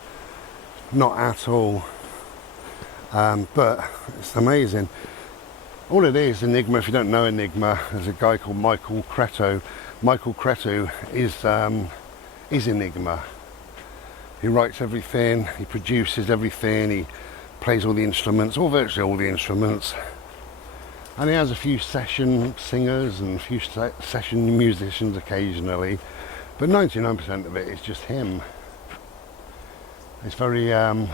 Not at all. But it's amazing. All it is, Enigma, if you don't know Enigma, there's a guy called Michael Cretu. Michael Cretu is Enigma. He writes everything, he produces everything, he plays all the instruments, or virtually all the instruments. And he has a few session singers and a few session musicians occasionally, but 99% of it is just him. It's very, a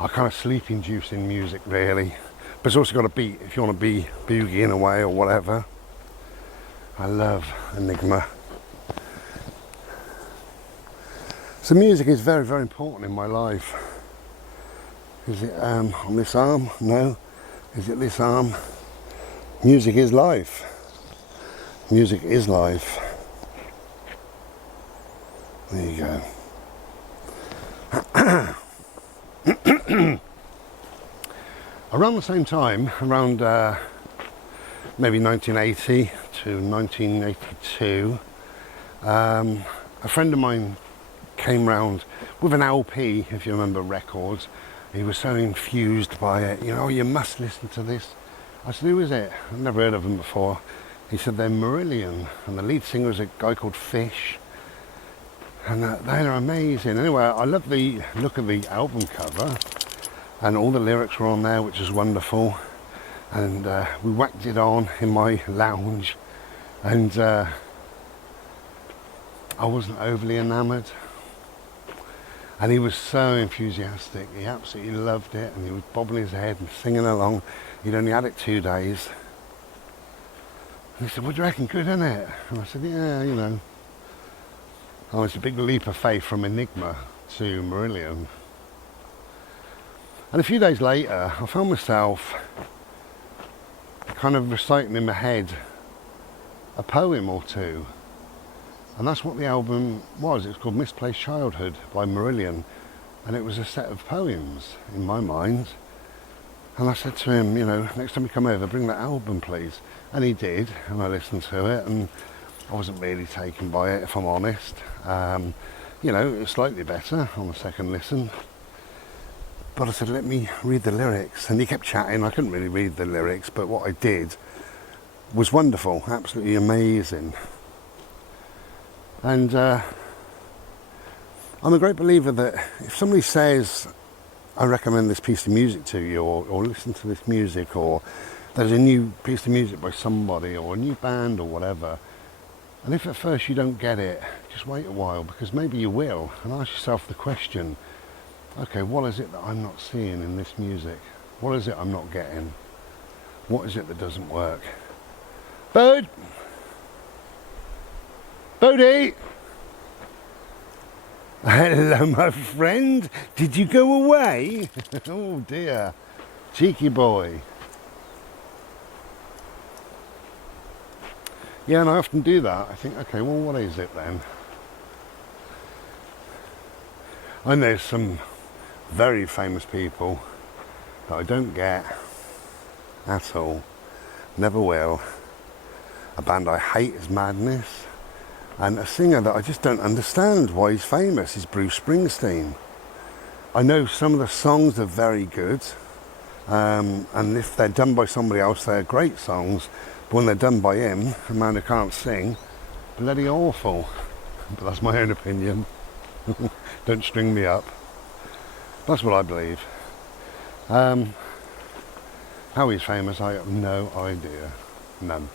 kind of sleep-inducing music, really. But it's also got a beat if you want to be boogieing away or whatever. I love Enigma. So music is very, very important in my life. Is it on this arm? No. Is it this arm? Music is life. Music is life. There you go. Around the same time, around maybe 1980 to 1982, a friend of mine came round with an LP, if you remember records. He was so infused by it. You know, you must listen to this. I said, who is it? I've never heard of them before. He said, they're Marillion, and the lead singer is a guy called Fish. And they're amazing. Anyway, I love the look of the album cover, and all the lyrics were on there, which is wonderful. And we whacked it on in my lounge, and I wasn't overly enamoured. And he was so enthusiastic. He absolutely loved it, and he was bobbing his head and singing along. He'd only had it 2 days. And he said, what do you reckon? Good, isn't it? And I said, yeah, you know. Oh, it's a big leap of faith from Enigma to Marillion. And a few days later, I found myself kind of reciting in my head a poem or two. And that's what the album was. It's called Misplaced Childhood by Marillion. And it was a set of poems in my mind. And I said to him, you know, next time you come over, bring that album, please. And he did, and I listened to it, and I wasn't really taken by it, if I'm honest. You know, it was slightly better on the second listen. But I said, let me read the lyrics. And he kept chatting. I couldn't really read the lyrics, but what I did was wonderful, absolutely amazing. And I'm a great believer that if somebody says, I recommend this piece of music to you, or listen to this music, or there's a new piece of music by somebody, or a new band, or whatever, and if at first you don't get it, just wait a while, because maybe you will, and ask yourself the question, okay, what is it that I'm not seeing in this music? What is it I'm not getting? What is it that doesn't work? Odie! Hello, my friend. Did you go away? Oh dear. Cheeky boy. Yeah, and I often do that. I think, okay, well, what is it then? I know some very famous people that I don't get at all. Never will. A band I hate is Madness. And a singer that I just don't understand why he's famous is Bruce Springsteen. I know some of the songs are very good, and if they're done by somebody else, they're great songs. But when they're done by him, a man who can't sing, bloody awful. But that's my own opinion. Don't string me up. That's what I believe. How he's famous, I have no idea. None.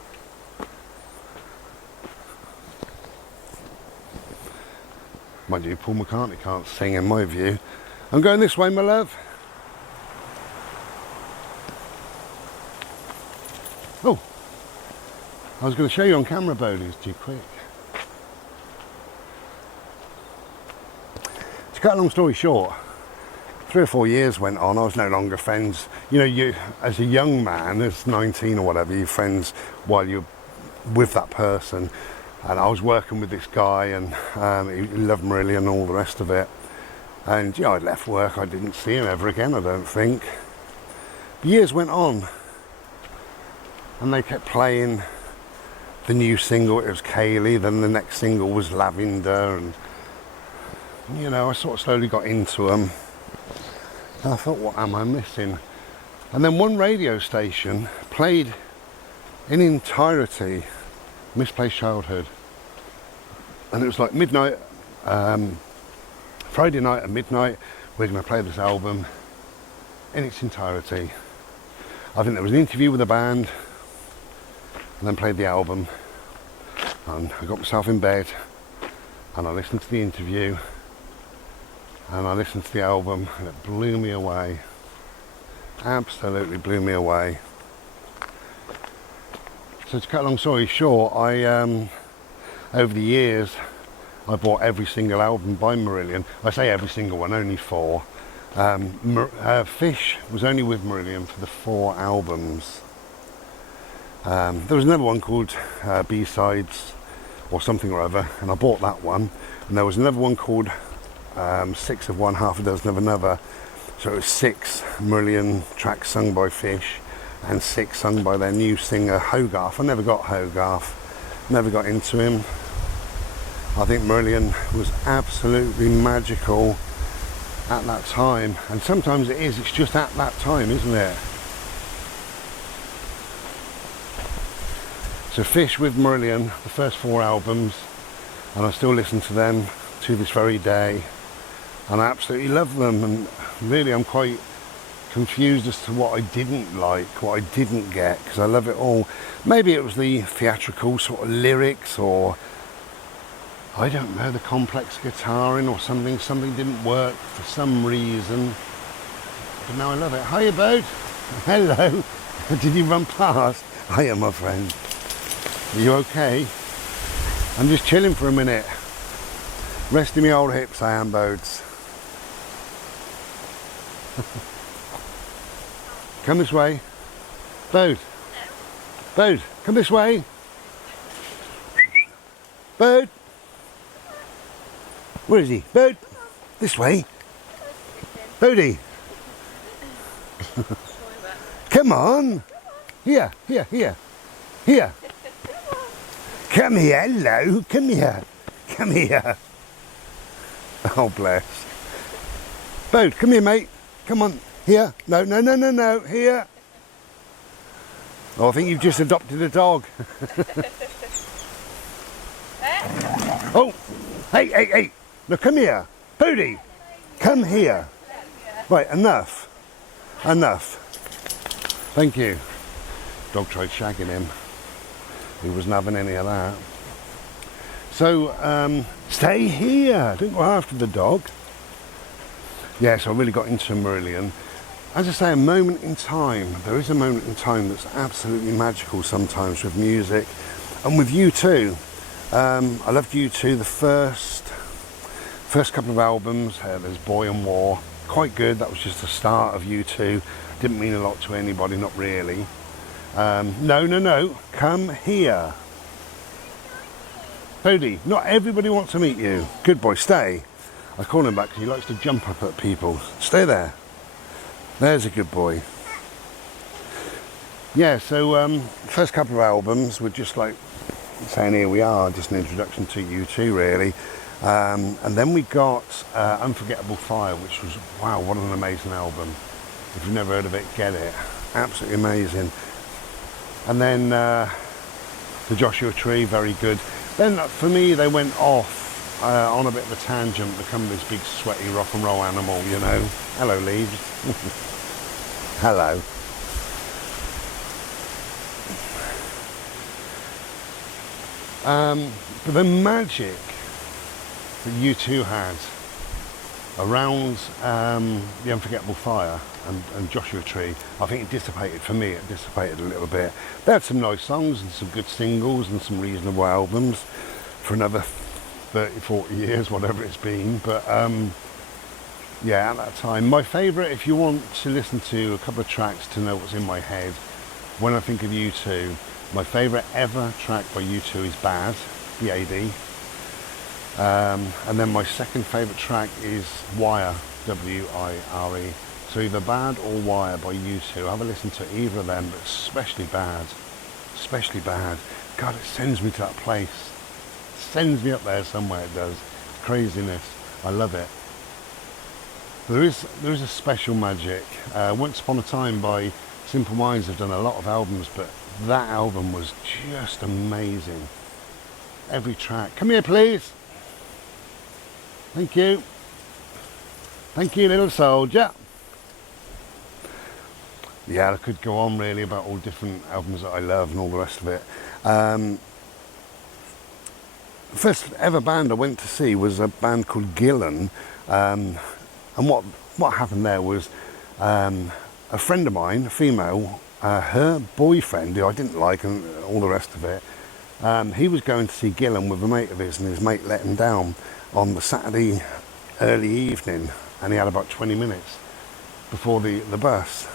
Mind you, Paul McCartney can't sing in my view. I'm going this way, my love. Oh, I was going to show you on camera, but it's too quick. To cut a long story short, 3 or 4 years went on, I was no longer friends. You know, you as a young man, as 19 or whatever, you're friends while you're with that person. And I was working with this guy, and he loved Marillion and all the rest of it. And, you know, I'd left work, I didn't see him ever again, I don't think. But years went on, and they kept playing the new single. It was Kaylee, then the next single was Lavender, and, you know, I sort of slowly got into them. And I thought, what am I missing? And then one radio station played in entirety Misplaced Childhood, and it was like midnight, Friday night at midnight, we're going to play this album in its entirety. I think there was an interview with the band, and then played the album, and I got myself in bed, and I listened to the interview, and I listened to the album, and it blew me away. Absolutely blew me away. So to cut a long story short, I over the years I bought every single album by Marillion. I say every single one, only 4. Fish was only with Marillion for the 4 albums. There was another one called B-Sides or something or other, and I bought that one. And there was another one called 6 of one, half a dozen of another. So it was 6 Marillion tracks sung by Fish and 6 sung by their new singer Hogarth. I never got Hogarth, never got into him. I think Marillion was absolutely magical at that time, and sometimes it is, it's just at that time, isn't it? So Fish with Marillion, the first 4 albums, and I still listen to them to this very day, and I absolutely love them. And really I'm quite confused as to what I didn't like, what I didn't get, because I love it all. Maybe it was the theatrical sort of lyrics, or I don't know, the complex guitaring or something. Something didn't work for some reason, but now I love it. Hiya, Bode. Hello. Did you run past? Hiya, my friend. Are you okay? I'm just chilling for a minute. Resting my old hips, I am, Bodes. Come this way. Bode. Bode, come this way. Bode. Where is he? Bode. This way. Bodie. Come on. Here, here, here. Here. Come here, hello. Come here. Come here. Oh, bless. Bode, come here, mate. Come on. Here. No, no, no, no, no. Here. Oh, I think you've just adopted a dog. Oh. Hey, hey, hey. No, come here. Bodie. Come here. Right, enough. Enough. Thank you. Dog tried shagging him. He wasn't having any of that. So, stay here. Don't go after the dog. Yes, I really got into Marillion. As I say, a moment in time. There is a moment in time that's absolutely magical sometimes with music. And with U2. I loved U2, the first couple of albums. There's Boy and War. Quite good. That was just the start of U2. Didn't mean a lot to anybody, not really. No, no, no. Come here. Odie, not everybody wants to meet you. Good boy, stay. I call him back because he likes to jump up at people. Stay there. There's a good boy. Yeah, so first couple of albums were just like saying here we are, just an introduction to U2 really. And then we got Unforgettable Fire, which was, wow, what an amazing album. If you've never heard of it, get it. Absolutely amazing. And then the Joshua Tree, very good. Then for me, they went off on a bit of a tangent, become this big sweaty rock and roll animal, you know. Hello, Leaves. Hello. But the magic that U2 had around the Unforgettable Fire and Joshua Tree, I think it dissipated, for me, it dissipated a little bit. They had some nice songs and some good singles and some reasonable albums for another 30, 40 years, whatever it's been. But yeah, at that time, my favourite, if you want to listen to a couple of tracks to know what's in my head, when I think of U2, my favourite ever track by U2 is Bad, B-A-D. And then my second favourite track is Wire, W-I-R-E. So either Bad or Wire by U2. Have a listen to either of them, but especially Bad. Especially Bad. God, it sends me to that place. It sends me up there somewhere, it does. Craziness. I love it. There is a special magic. Once Upon a Time by Simple Minds have done a lot of albums, but that album was just amazing. Every track. Come here, please. Thank you. Thank you, little soldier. Yeah, I could go on really about all different albums that I love and all the rest of it. The first ever band I went to see was a band called Gillan. And what happened there was a friend of mine, a female, her boyfriend, who I didn't like and all the rest of it, He was going to see Gillan with a mate of his, and his mate let him down on the Saturday early evening, and he had about 20 minutes before the bus.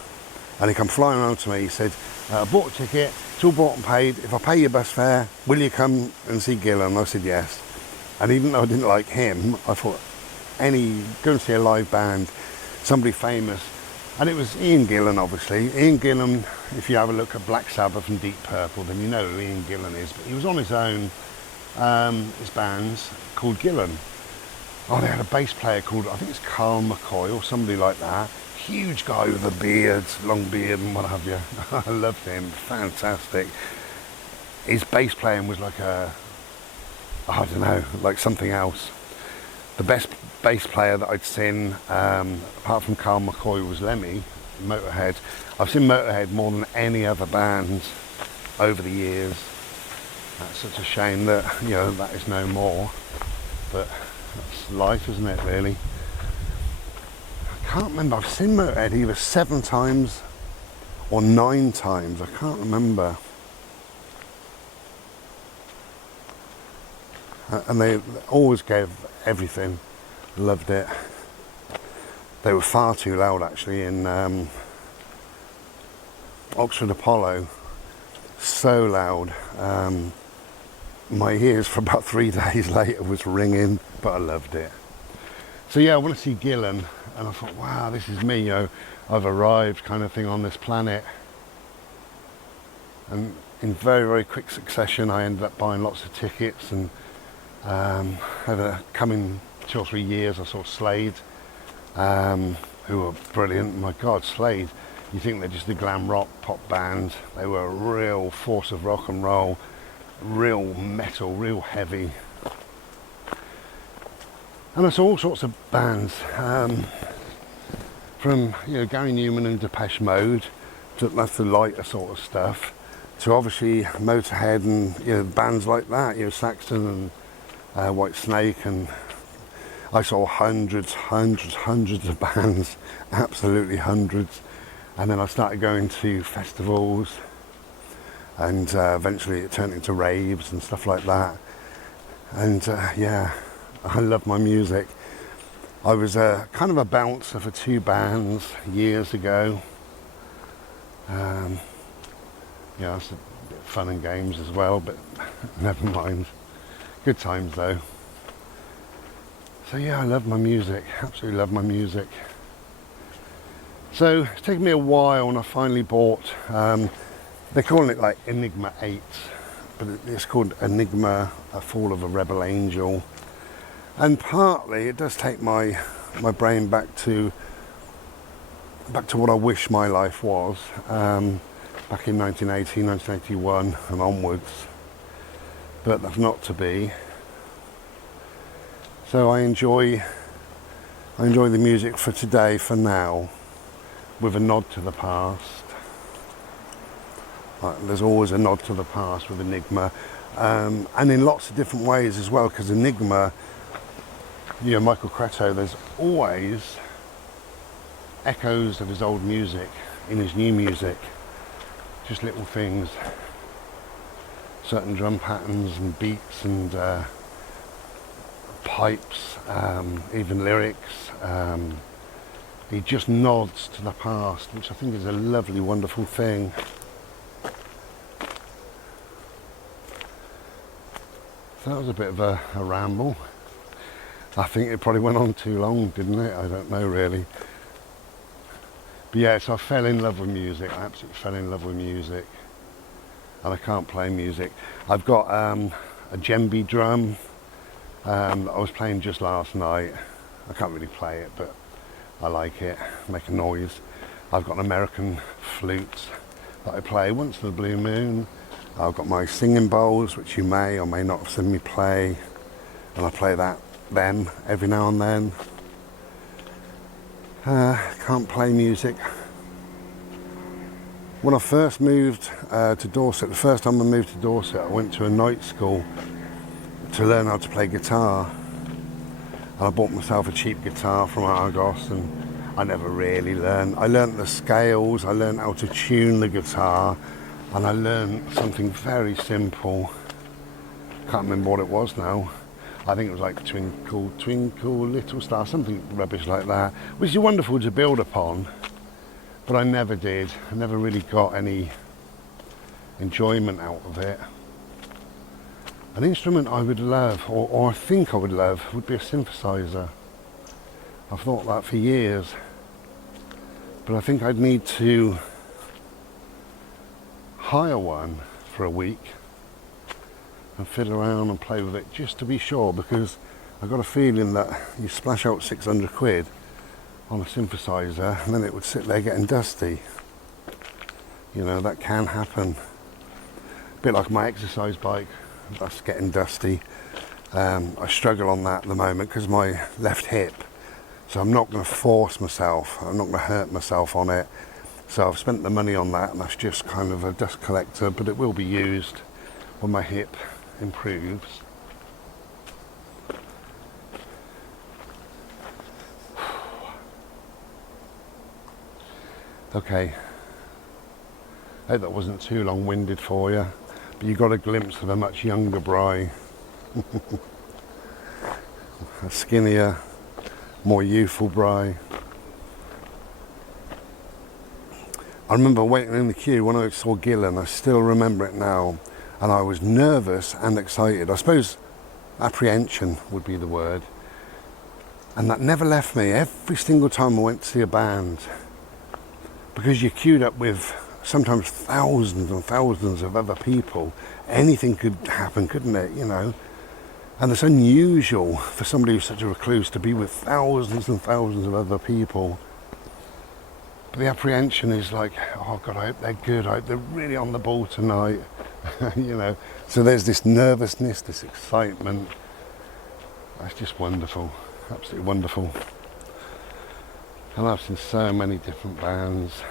And he come flying around to me. He said, I bought a ticket, it's all bought and paid. If I pay your bus fare, will you come and see Gillan? I said yes. And even though I didn't like him, I thought, go and see a live band, somebody famous. And it was Ian Gillan, obviously. Ian Gillan, if you have a look at Black Sabbath and Deep Purple, then you know who Ian Gillan is. But he was on his own, his band's called Gillan. Oh, they had a bass player called, I think it's Carl McCoy or somebody like that. Huge guy with a beard, long beard and what have you. I loved him, fantastic. His bass playing was like I don't know, like something else. The best bass player that I'd seen, apart from Carl McCoy, was Lemmy, Motorhead. I've seen Motorhead more than any other band over the years. That's such a shame that, that is no more. But that's life, isn't it, really? I can't remember. I've seen Motorhead either 7 times or 9 times. I can't remember. And they always gave everything. Loved it. They were far too loud, actually, in Oxford Apollo. So loud. My ears for about 3 days later was ringing, but I loved it. So yeah, I want to see Gillan, and I thought, wow, this is me, I've arrived, kind of thing, on this planet. And in very, very quick succession, I ended up buying lots of tickets, and over the coming 2 or 3 years, I saw Slade, who were brilliant. My God, Slade, you think they're just a glam rock pop band. They were a real force of rock and roll, real metal, real heavy. And I saw all sorts of bands, from Gary Newman and Depeche Mode, that's the lighter sort of stuff, to obviously Motorhead and bands like that, Saxon and White Snake, and I saw hundreds of bands, absolutely hundreds. And then I started going to festivals, and eventually it turned into raves and stuff like that. And yeah, I love my music. I was kind of a bouncer for 2 bands years ago. Yeah, it's a bit of fun and games as well, but never mind. Good times though. So yeah, I love my music, absolutely love my music. So it's taken me a while, and I finally bought, they're calling it like Enigma 8, but it's called Enigma, A Fall of a Rebel Angel. And partly it does take my brain back to what I wish my life was, back in 1980, 1981 and onwards, but that's not to be. So I enjoy the music for today, for now, with a nod to the past. There's always a nod to the past with Enigma, and in lots of different ways as well, because Enigma, Michael Creto, there's always echoes of his old music in his new music, just little things, certain drum patterns and beats and pipes, even lyrics. He just nods to the past, which I think is a lovely, wonderful thing. So that was a bit of a ramble. I think it probably went on too long, didn't it? I don't know really. But yeah, so I fell in love with music. I absolutely fell in love with music. And I can't play music. I've got a djembe drum that I was playing just last night. I can't really play it, but I like it, make a noise. I've got an American flute that I play once in a blue moon. I've got my singing bowls, which you may or may not have seen me play, and I play them every now and then. Can't play music. When I first moved to Dorset, the first time I moved to Dorset, I went to a night school to learn how to play guitar. And I bought myself a cheap guitar from Argos, and I never really learned. I learned the scales, I learned how to tune the guitar, and I learned something very simple. can't remember what it was now. I think it was like Twinkle, Twinkle, Little Star, something rubbish like that, which is wonderful to build upon, but I never did. I never really got any enjoyment out of it. An instrument I would love, or I think I would love, would be a synthesizer. I've thought that for years, but I think I'd need to hire one for a week and fiddle around and play with it just to be sure, because I've got a feeling that you splash out 600 quid on a synthesizer and then it would sit there getting dusty. You know, that can happen. A bit like my exercise bike, that's getting dusty. I struggle on that at the moment because my left hip, so I'm not going to force myself, I'm not going to hurt myself on it. So I've spent the money on that, and that's just kind of a dust collector, but it will be used when my hip improves. Okay, I hope that wasn't too long-winded for you, but you got a glimpse of a much younger Bri. A skinnier, more youthful Bri. I remember waiting in the queue when I saw Gillen, I still remember it now, and I was nervous and excited. I suppose apprehension would be the word. And that never left me every single time I went to see a band, because you're queued up with sometimes thousands and thousands of other people. Anything could happen, couldn't it, you know? And it's unusual for somebody who's such a recluse to be with thousands and thousands of other people. But the apprehension is like, oh God, I hope they're good, I hope they're really on the ball tonight, you know. So there's this nervousness, this excitement. That's just wonderful, absolutely wonderful. And I've seen so many different bands,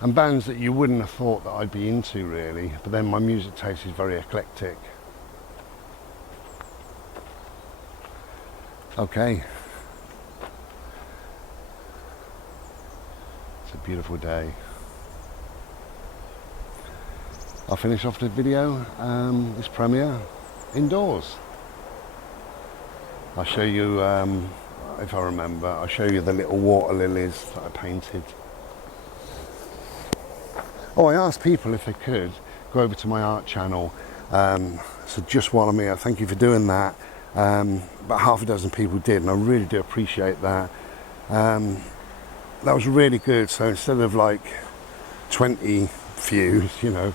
and bands that you wouldn't have thought that I'd be into really, but then my music taste is very eclectic. Okay. It's a beautiful day. I'll finish off the video, this premiere, indoors. I'll show you, if I remember, I'll show you the little water lilies that I painted. Oh, I asked people if they could go over to my art channel. So just while I'm here, thank you for doing that. About half a dozen people did, and I really do appreciate that. That was really good. So instead of like 20 views, you know,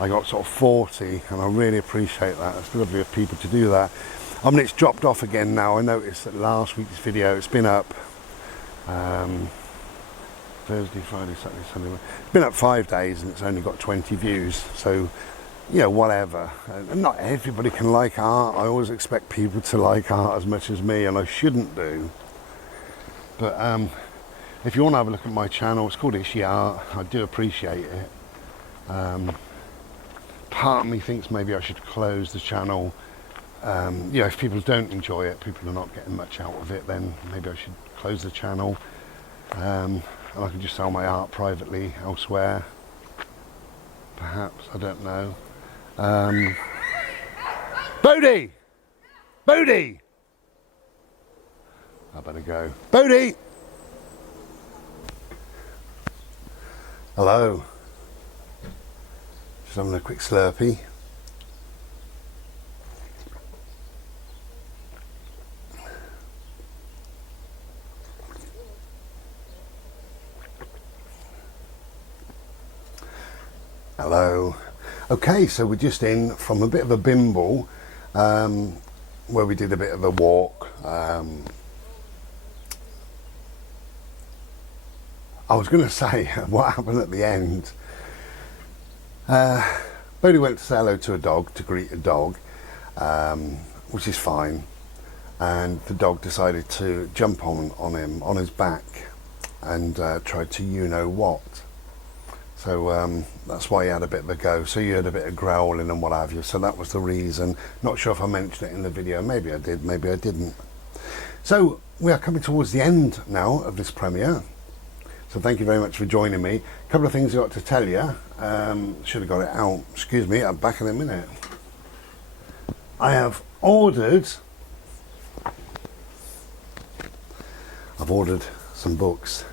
I got sort of 40, and I really appreciate that. It's lovely of people to do that. I mean, it's dropped off again now. I noticed that last week's video, it's been up Thursday, Friday, Saturday, Sunday. It's been up 5 days and it's only got 20 views. So, you know, whatever. And not everybody can like art. I always expect people to like art as much as me, and I shouldn't do. But if you want to have a look at my channel, it's called Ishi Art. I do appreciate it. Part of me thinks maybe I should close the channel. You know, if people don't enjoy it, people are not getting much out of it, then maybe I should close the channel. And I can just sell my art privately elsewhere. Perhaps, I don't know. Odie! Odie! I better go. Odie! Hello. Just having a quick slurpee. Hello. Okay, so we're just in from a bit of a bimble, where we did a bit of a walk. I was going to say what happened at the end. Odie went to say hello to a dog, to greet a dog, which is fine, and the dog decided to jump on him, on his back, and tried to you-know-what. So that's why he had a bit of a go. So you heard a bit of growling and what have you. So that was the reason. Not sure if I mentioned it in the video. Maybe I did, maybe I didn't. So we are coming towards the end now of this premiere. So thank you very much for joining me. A couple of things I've got to tell you. Should have got it out. Excuse me, I'm back in a minute. I have ordered some books.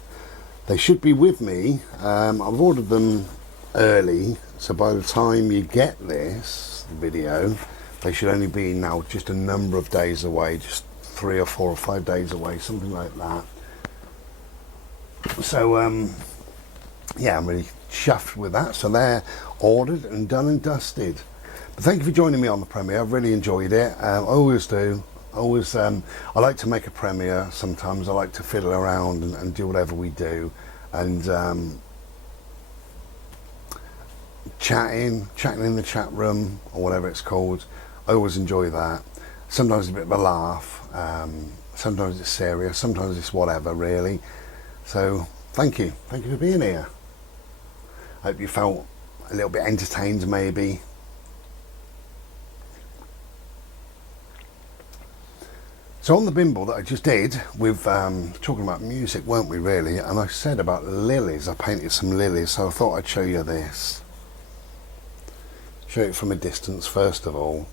They should be with me. I've ordered them early, so by the time you get this video, they should only be now just a number of days away, just 3 or 4 or 5 days away, something like that. So yeah, I'm really chuffed with that. So they're ordered and done and dusted. But thank you for joining me on the premiere. I've really enjoyed it. I always do. I like to make a premiere. Sometimes I like to fiddle around and do whatever we do, and chatting in the chat room or whatever it's called. I always enjoy that. Sometimes it's a bit of a laugh, sometimes it's serious, sometimes it's whatever really. So thank you for being here. I hope you felt a little bit entertained maybe. So on the bimble that I just did, with talking about music, weren't we really? And I said about lilies, I painted some lilies, so I thought I'd show you this. Show it from a distance first of all,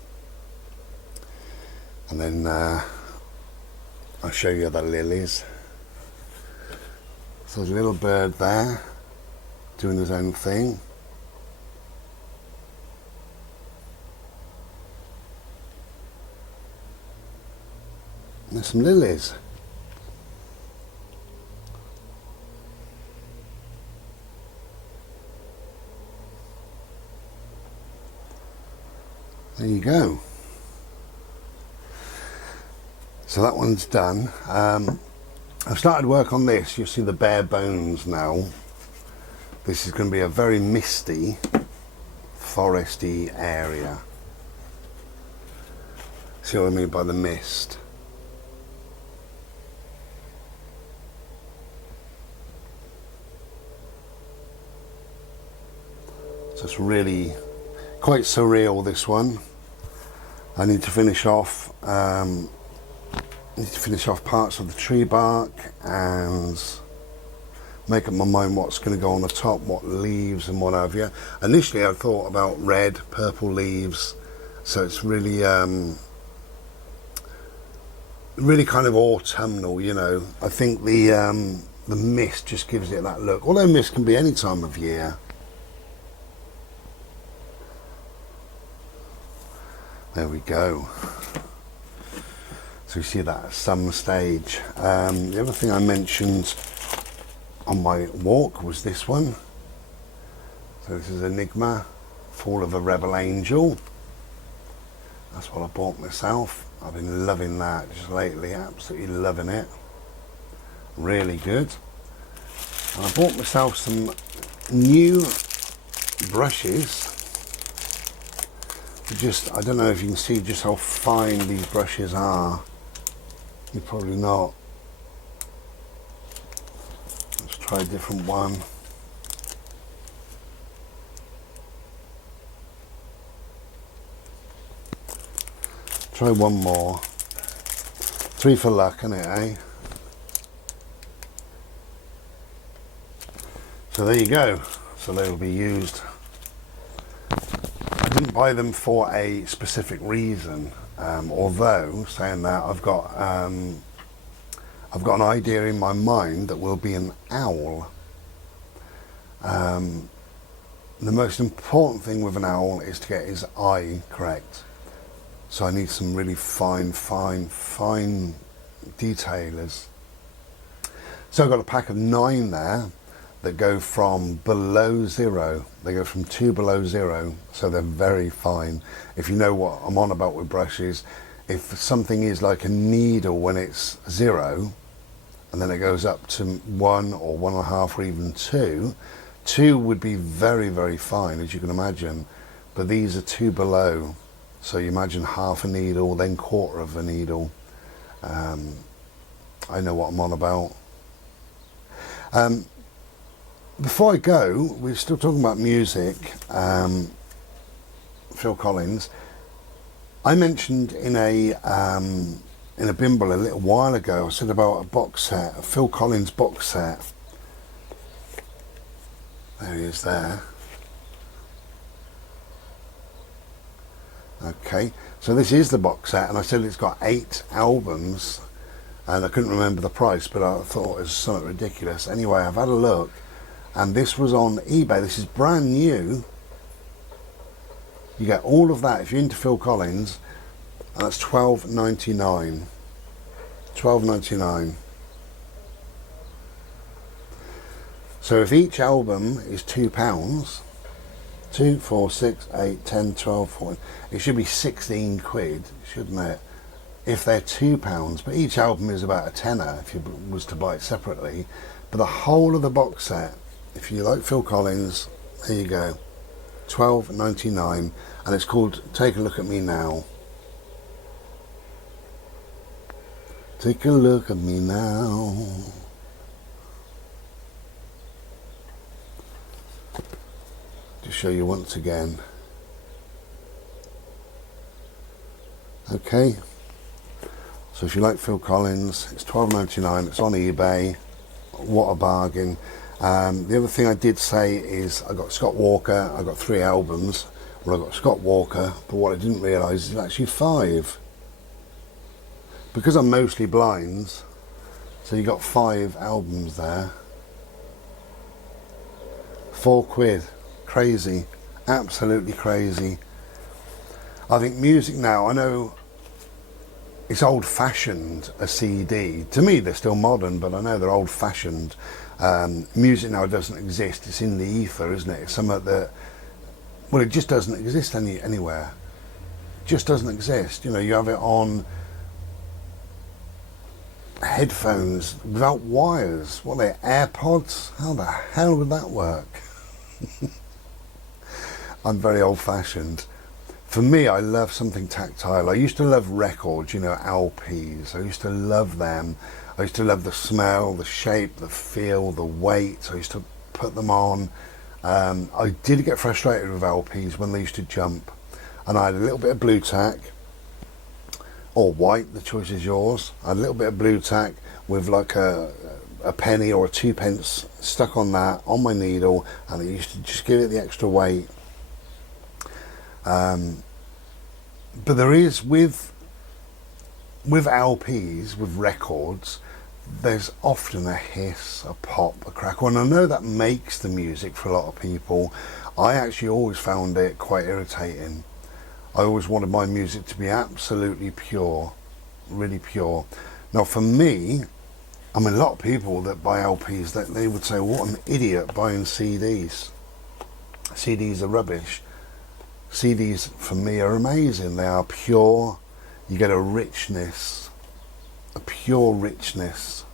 and then I'll show you the lilies. So there's a little bird there, doing his own thing. There's some lilies. There you go. So that one's done. I've started work on this. You'll see the bare bones now. This is going to be a very misty, foresty area. See what I mean by the mist? So it's really quite surreal, this one. I need to finish off parts of the tree bark and make up my mind what's going to go on the top, what leaves and what have you. Initially I thought about red, purple leaves, so it's really really kind of autumnal, you know. I think the mist just gives it that look, although mist can be any time of year. There we go. So you see that at some stage. The other thing I mentioned on my walk was this one. So this is Enigma, Fall of a Rebel Angel. That's what I bought myself. I've been loving that just lately, absolutely loving it. Really good. And I bought myself some new brushes. I don't know if you can see just how fine these brushes are. You're probably not. Let's try a different one. Try one more. 3 for luck, isn't it, eh? So there you go. So they will be used. I didn't buy them for a specific reason, although saying that I've got an idea in my mind that will be an owl. The most important thing with an owl is to get his eye correct. So I need some really fine detailers. So I've got a pack of 9 there that go from below 0. They go from 2 below 0, so they're very fine. If you know what I'm on about with brushes, if something is like a needle when it's 0, and then it goes up to 1 or 1.5 or even 2, 2 would be very fine, as you can imagine, but these are 2 below. So you imagine half a needle, then 1/4 of a needle. I know what I'm on about. Before I go, we're still talking about music. Phil Collins. I mentioned in a bimble a little while ago, I said about a box set, a Phil Collins box set. There he is there. Okay, so this is the box set, and I said it's got 8 albums, and I couldn't remember the price, but I thought it was something ridiculous. Anyway, I've had a look, and this was on eBay. This is brand new. You get all of that if you're into Phil Collins, and that's $12.99. $12.99. So if each album is £2, 2, 4, 6, 8, 10, 12, 14, it should be 16 quid, shouldn't it? If they're £2, but each album is about a tenner if you was to buy it separately. But the whole of the box set, if you like Phil Collins, there you go, $12.99, and it's called Take a Look at Me Now. Take a look at me now. To show you once again. Okay, so if you like Phil Collins, it's $12.99. It's on eBay. What a bargain. The other thing I did say is I got Scott Walker. I got 3 albums. Well, I got Scott Walker, but what I didn't realise is actually 5. Because I'm mostly blind, so you got 5 albums there. 4 quid. Crazy, absolutely crazy. I think music now, I know it's old-fashioned, a CD. To me, they're still modern, but I know they're old-fashioned. Music now doesn't exist. It's in the ether, isn't it? It's something that, well, it just doesn't exist anywhere. It just doesn't exist. You know, you have it on headphones without wires. What are they, AirPods? How the hell would that work? I'm very old-fashioned. For me, I love something tactile. I used to love records, you know, LPs. I used to love them. I used to love the smell, the shape, the feel, the weight. I used to put them on. I did get frustrated with LPs when they used to jump. And I had a little bit of blue tack, or white, the choice is yours. I had a little bit of blue tack with like a penny or a 2 pence stuck on that, on my needle, and it used to just give it the extra weight. But there is, with LPs, with records, there's often a hiss, a pop, a crackle, and I know that makes the music for a lot of people. I actually always found it quite irritating. I always wanted my music to be absolutely pure, really pure. Now for me, I mean, a lot of people that buy LPs, that they would say, what an idiot buying CDs. CDs are rubbish. CDs for me are amazing. They are pure. You get a richness, a pure richness.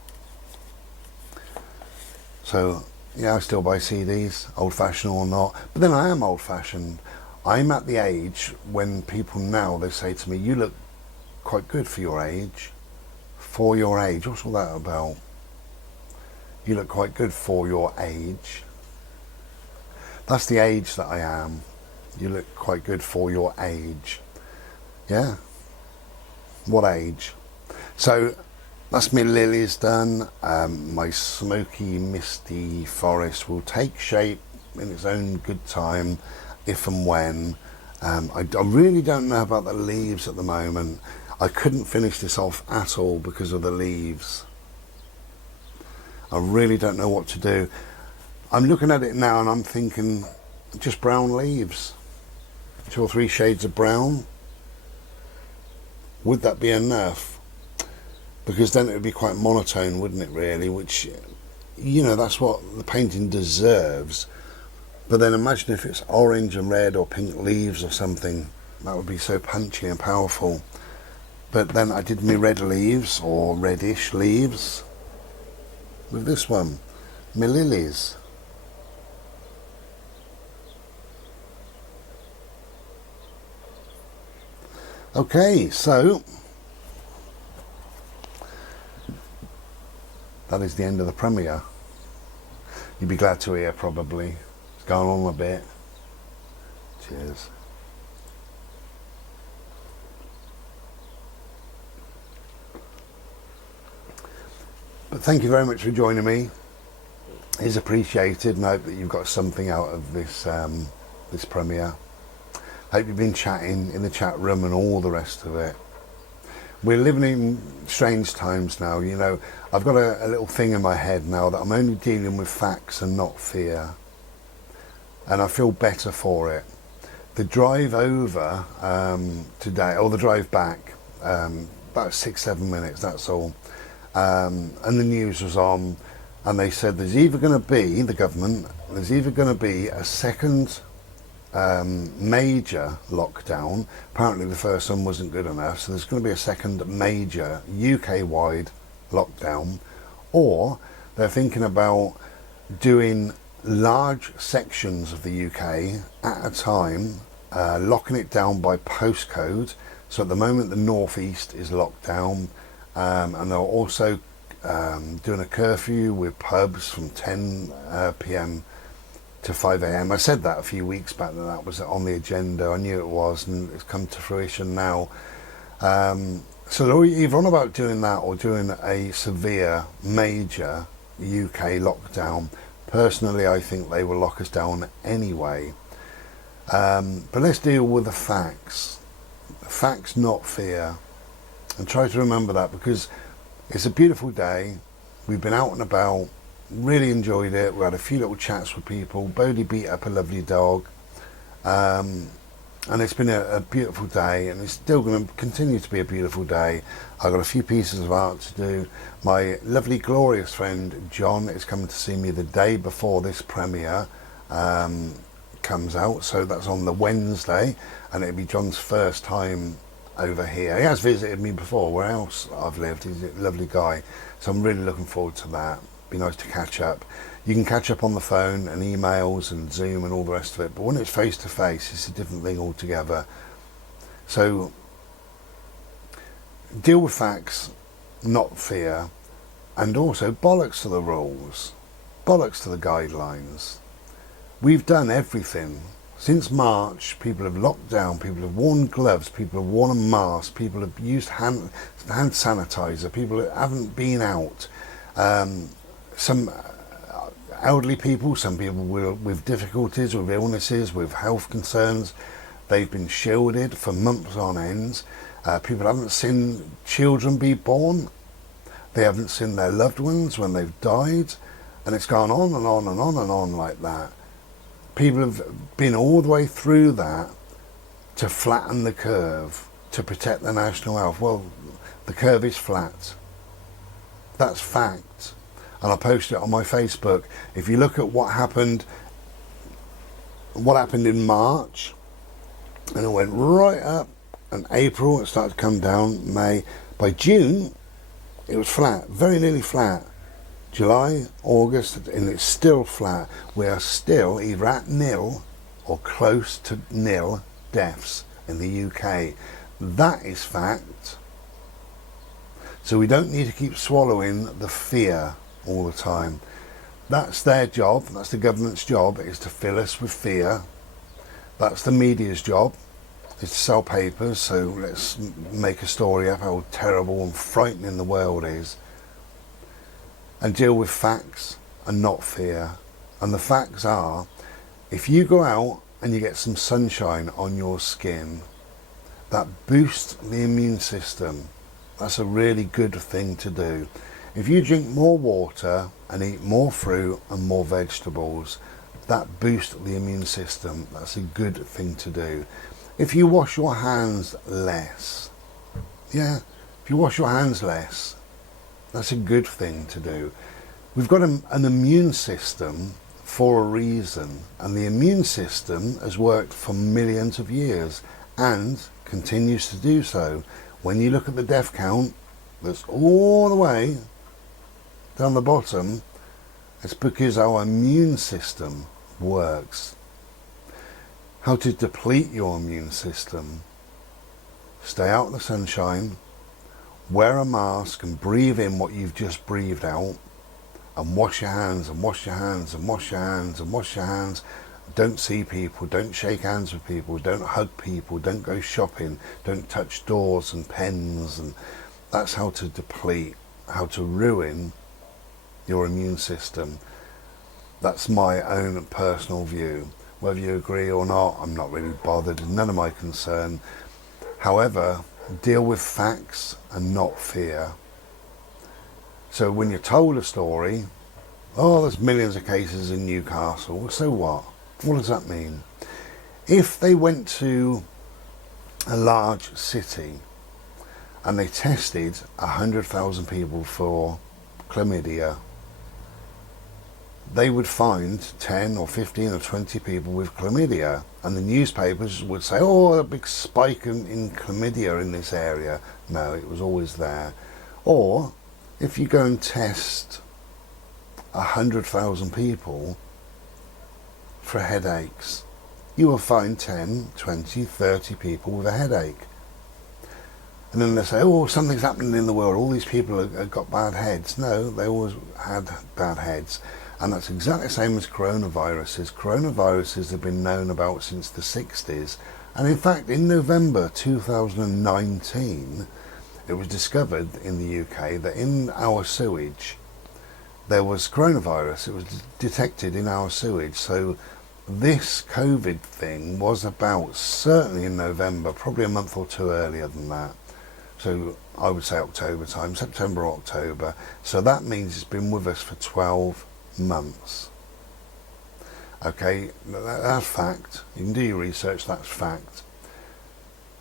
So yeah, I still buy CDs, old-fashioned or not. But then I am old-fashioned. I'm at the age when people now, they say to me, you look quite good for your age. For your age, what's all that about? You look quite good for your age. That's the age that I am. You look quite good for your age. Yeah. What age? So that's my lilies done. My smoky, misty forest will take shape in its own good time, if and when. I really don't know about the leaves at the moment. I couldn't finish this off at all because of the leaves. I really don't know what to do. I'm looking at it now and I'm thinking just brown leaves. 2 or 3 shades of brown. Would that be enough? Because then it would be quite monotone, wouldn't it, really? Which, you know, that's what the painting deserves. But then imagine if it's orange and red or pink leaves or something. That would be so punchy and powerful. But then I did my red leaves, or reddish leaves, with this one, my lilies. Okay, so that is the end of the premiere. You'd be glad to hear, probably. It's gone on a bit. Cheers. But thank you very much for joining me. It is appreciated, and I hope that you've got something out of this this premiere. Hope you've been chatting in the chat room and all the rest of it. We're living in strange times now, you know. I've got a little thing in my head now that I'm only dealing with facts and not fear. And I feel better for it. The drive over today, or the drive back, about 6-7 minutes, that's all. And the news was on, and they said there's either going to be, the government, there's either going to be a second major lockdown. Apparently the first one wasn't good enough, so there's going to be a second major UK-wide lockdown, or they're thinking about doing large sections of the UK at a time, locking it down by postcode. So at the moment the northeast is locked down, and they're also doing a curfew with pubs from 10 p.m. to 5 a.m. I said that a few weeks back that was on the agenda. I knew it was, and it's come to fruition now. So they're either on about doing that or doing a severe, major UK lockdown. Personally, I think they will lock us down anyway. But let's deal with the facts. Facts, not fear. And try to remember that, because it's a beautiful day. We've been out and about. Really enjoyed it. We had a few little chats with people. Odie beat up a lovely dog, and it's been a beautiful day, and it's still going to continue to be a beautiful day. I've got a few pieces of art to do. My lovely glorious friend John is coming to see me the day before this premiere comes out, so that's on the Wednesday, and it'll be John's first time over here. He has visited me before where else I've lived. He's a lovely guy, so I'm really looking forward to that. Be nice to catch up. You can catch up on the phone and emails and Zoom and all the rest of it, but when it's face to face, it's a different thing altogether. So deal with facts, not fear, and also bollocks to the rules, bollocks to the guidelines. We've done everything. Since March, people have locked down, people have worn gloves, people have worn a mask, people have used hand sanitizer, people haven't been out. Some elderly people, some people with difficulties, with illnesses, with health concerns, they've been shielded for months on ends. People haven't seen children be born. They haven't seen their loved ones when they've died. And it's gone on and on and on and on like that. People have been all the way through that to flatten the curve, to protect the national health. Well, the curve is flat. That's fact. And I posted it on my Facebook. If you look at what happened in March, and it went right up, and April it started to come down, May. By June, it was flat, very nearly flat. July, August, and it's still flat. We are still either at nil or close to nil deaths in the UK. That is fact. So we don't need to keep swallowing the fear all the time. That's their job, that's the government's job, is to fill us with fear. That's the media's job, is to sell papers, so let's make a story of how terrible and frightening the world is. And deal with facts and not fear. And the facts are, if you go out and you get some sunshine on your skin, that boosts the immune system. That's a really good thing to do. If you drink more water and eat more fruit and more vegetables, that boosts the immune system. That's a good thing to do. If you wash your hands less, if you wash your hands less, that's a good thing to do. We've got an immune system for a reason, and the immune system has worked for millions of years and continues to do so. When you look at the death count, that's all the way down the bottom, it's because our immune system works. How to deplete your immune system: stay out in the sunshine, wear a mask and breathe in what you've just breathed out, and wash your hands and wash your hands and wash your hands and wash your hands. Don't see people, don't shake hands with people, don't hug people, don't go shopping, don't touch doors and pens. And that's how to deplete, how to ruin your immune system. That's my own personal view. Whether you agree or not, I'm not really bothered, none of my concern. However, deal with facts and not fear. So when you're told a story, oh, there's millions of cases in Newcastle, so what? What does that mean? If they went to a large city and they tested 100,000 people for chlamydia, they would find 10 or 15 or 20 people with chlamydia, and the newspapers would say, oh, a big spike in chlamydia in this area. No, it was always there. Or if you go and test 100,000 people for headaches, you will find 10, 20, 30 people with a headache. And then they say, oh, something's happening in the world, all these people have got bad heads. No, they always had bad heads. And that's exactly the same as coronaviruses. Coronaviruses have been known about since the 60s. And in fact, in November 2019, it was discovered in the UK that in our sewage, there was coronavirus. It was detected in our sewage. So this COVID thing was about, certainly in November, probably a month or two earlier than that. So I would say October time, September, October. So that means it's been with us for 12 months. Okay, that's fact. You can do your research, that's fact.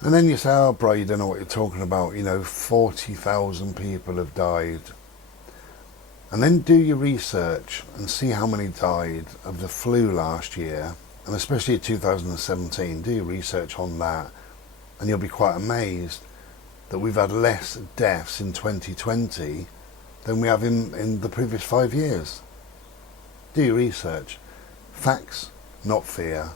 And then you say, oh, bro, you don't know what you're talking about. You know, 40,000 people have died. And then do your research and see how many died of the flu last year, and especially in 2017. Do your research on that, and you'll be quite amazed that we've had less deaths in 2020 than we have in the previous 5 years. Do your research. Facts, not fear.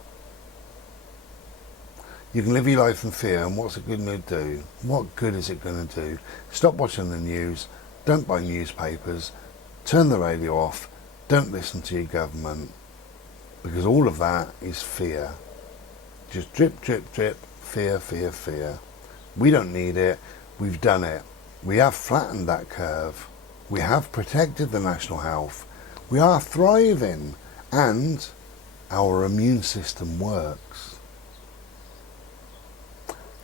You can live your life in fear, and what's it going to do? What good is it going to do? Stop watching the news. Don't buy newspapers. Turn the radio off. Don't listen to your government, because all of that is fear. Just drip, drip, drip. Fear, fear, fear. We don't need it. We've done it. We have flattened that curve. We have protected the national health. We are thriving, and our immune system works.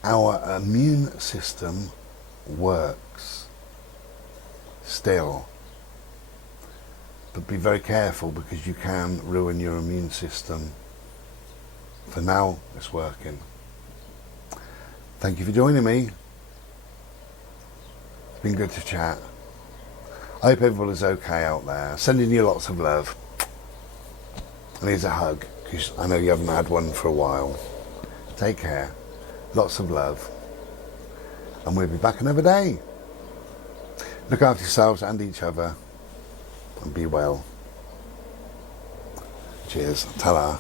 Our immune system works still. But be very careful, because you can ruin your immune system. For now, it's working. Thank you for joining me. It's been good to chat. I hope everybody's okay out there. Sending you lots of love. And here's a hug, because I know you haven't had one for a while. Take care. Lots of love. And we'll be back another day. Look after yourselves and each other. And be well. Cheers. Ta-ra.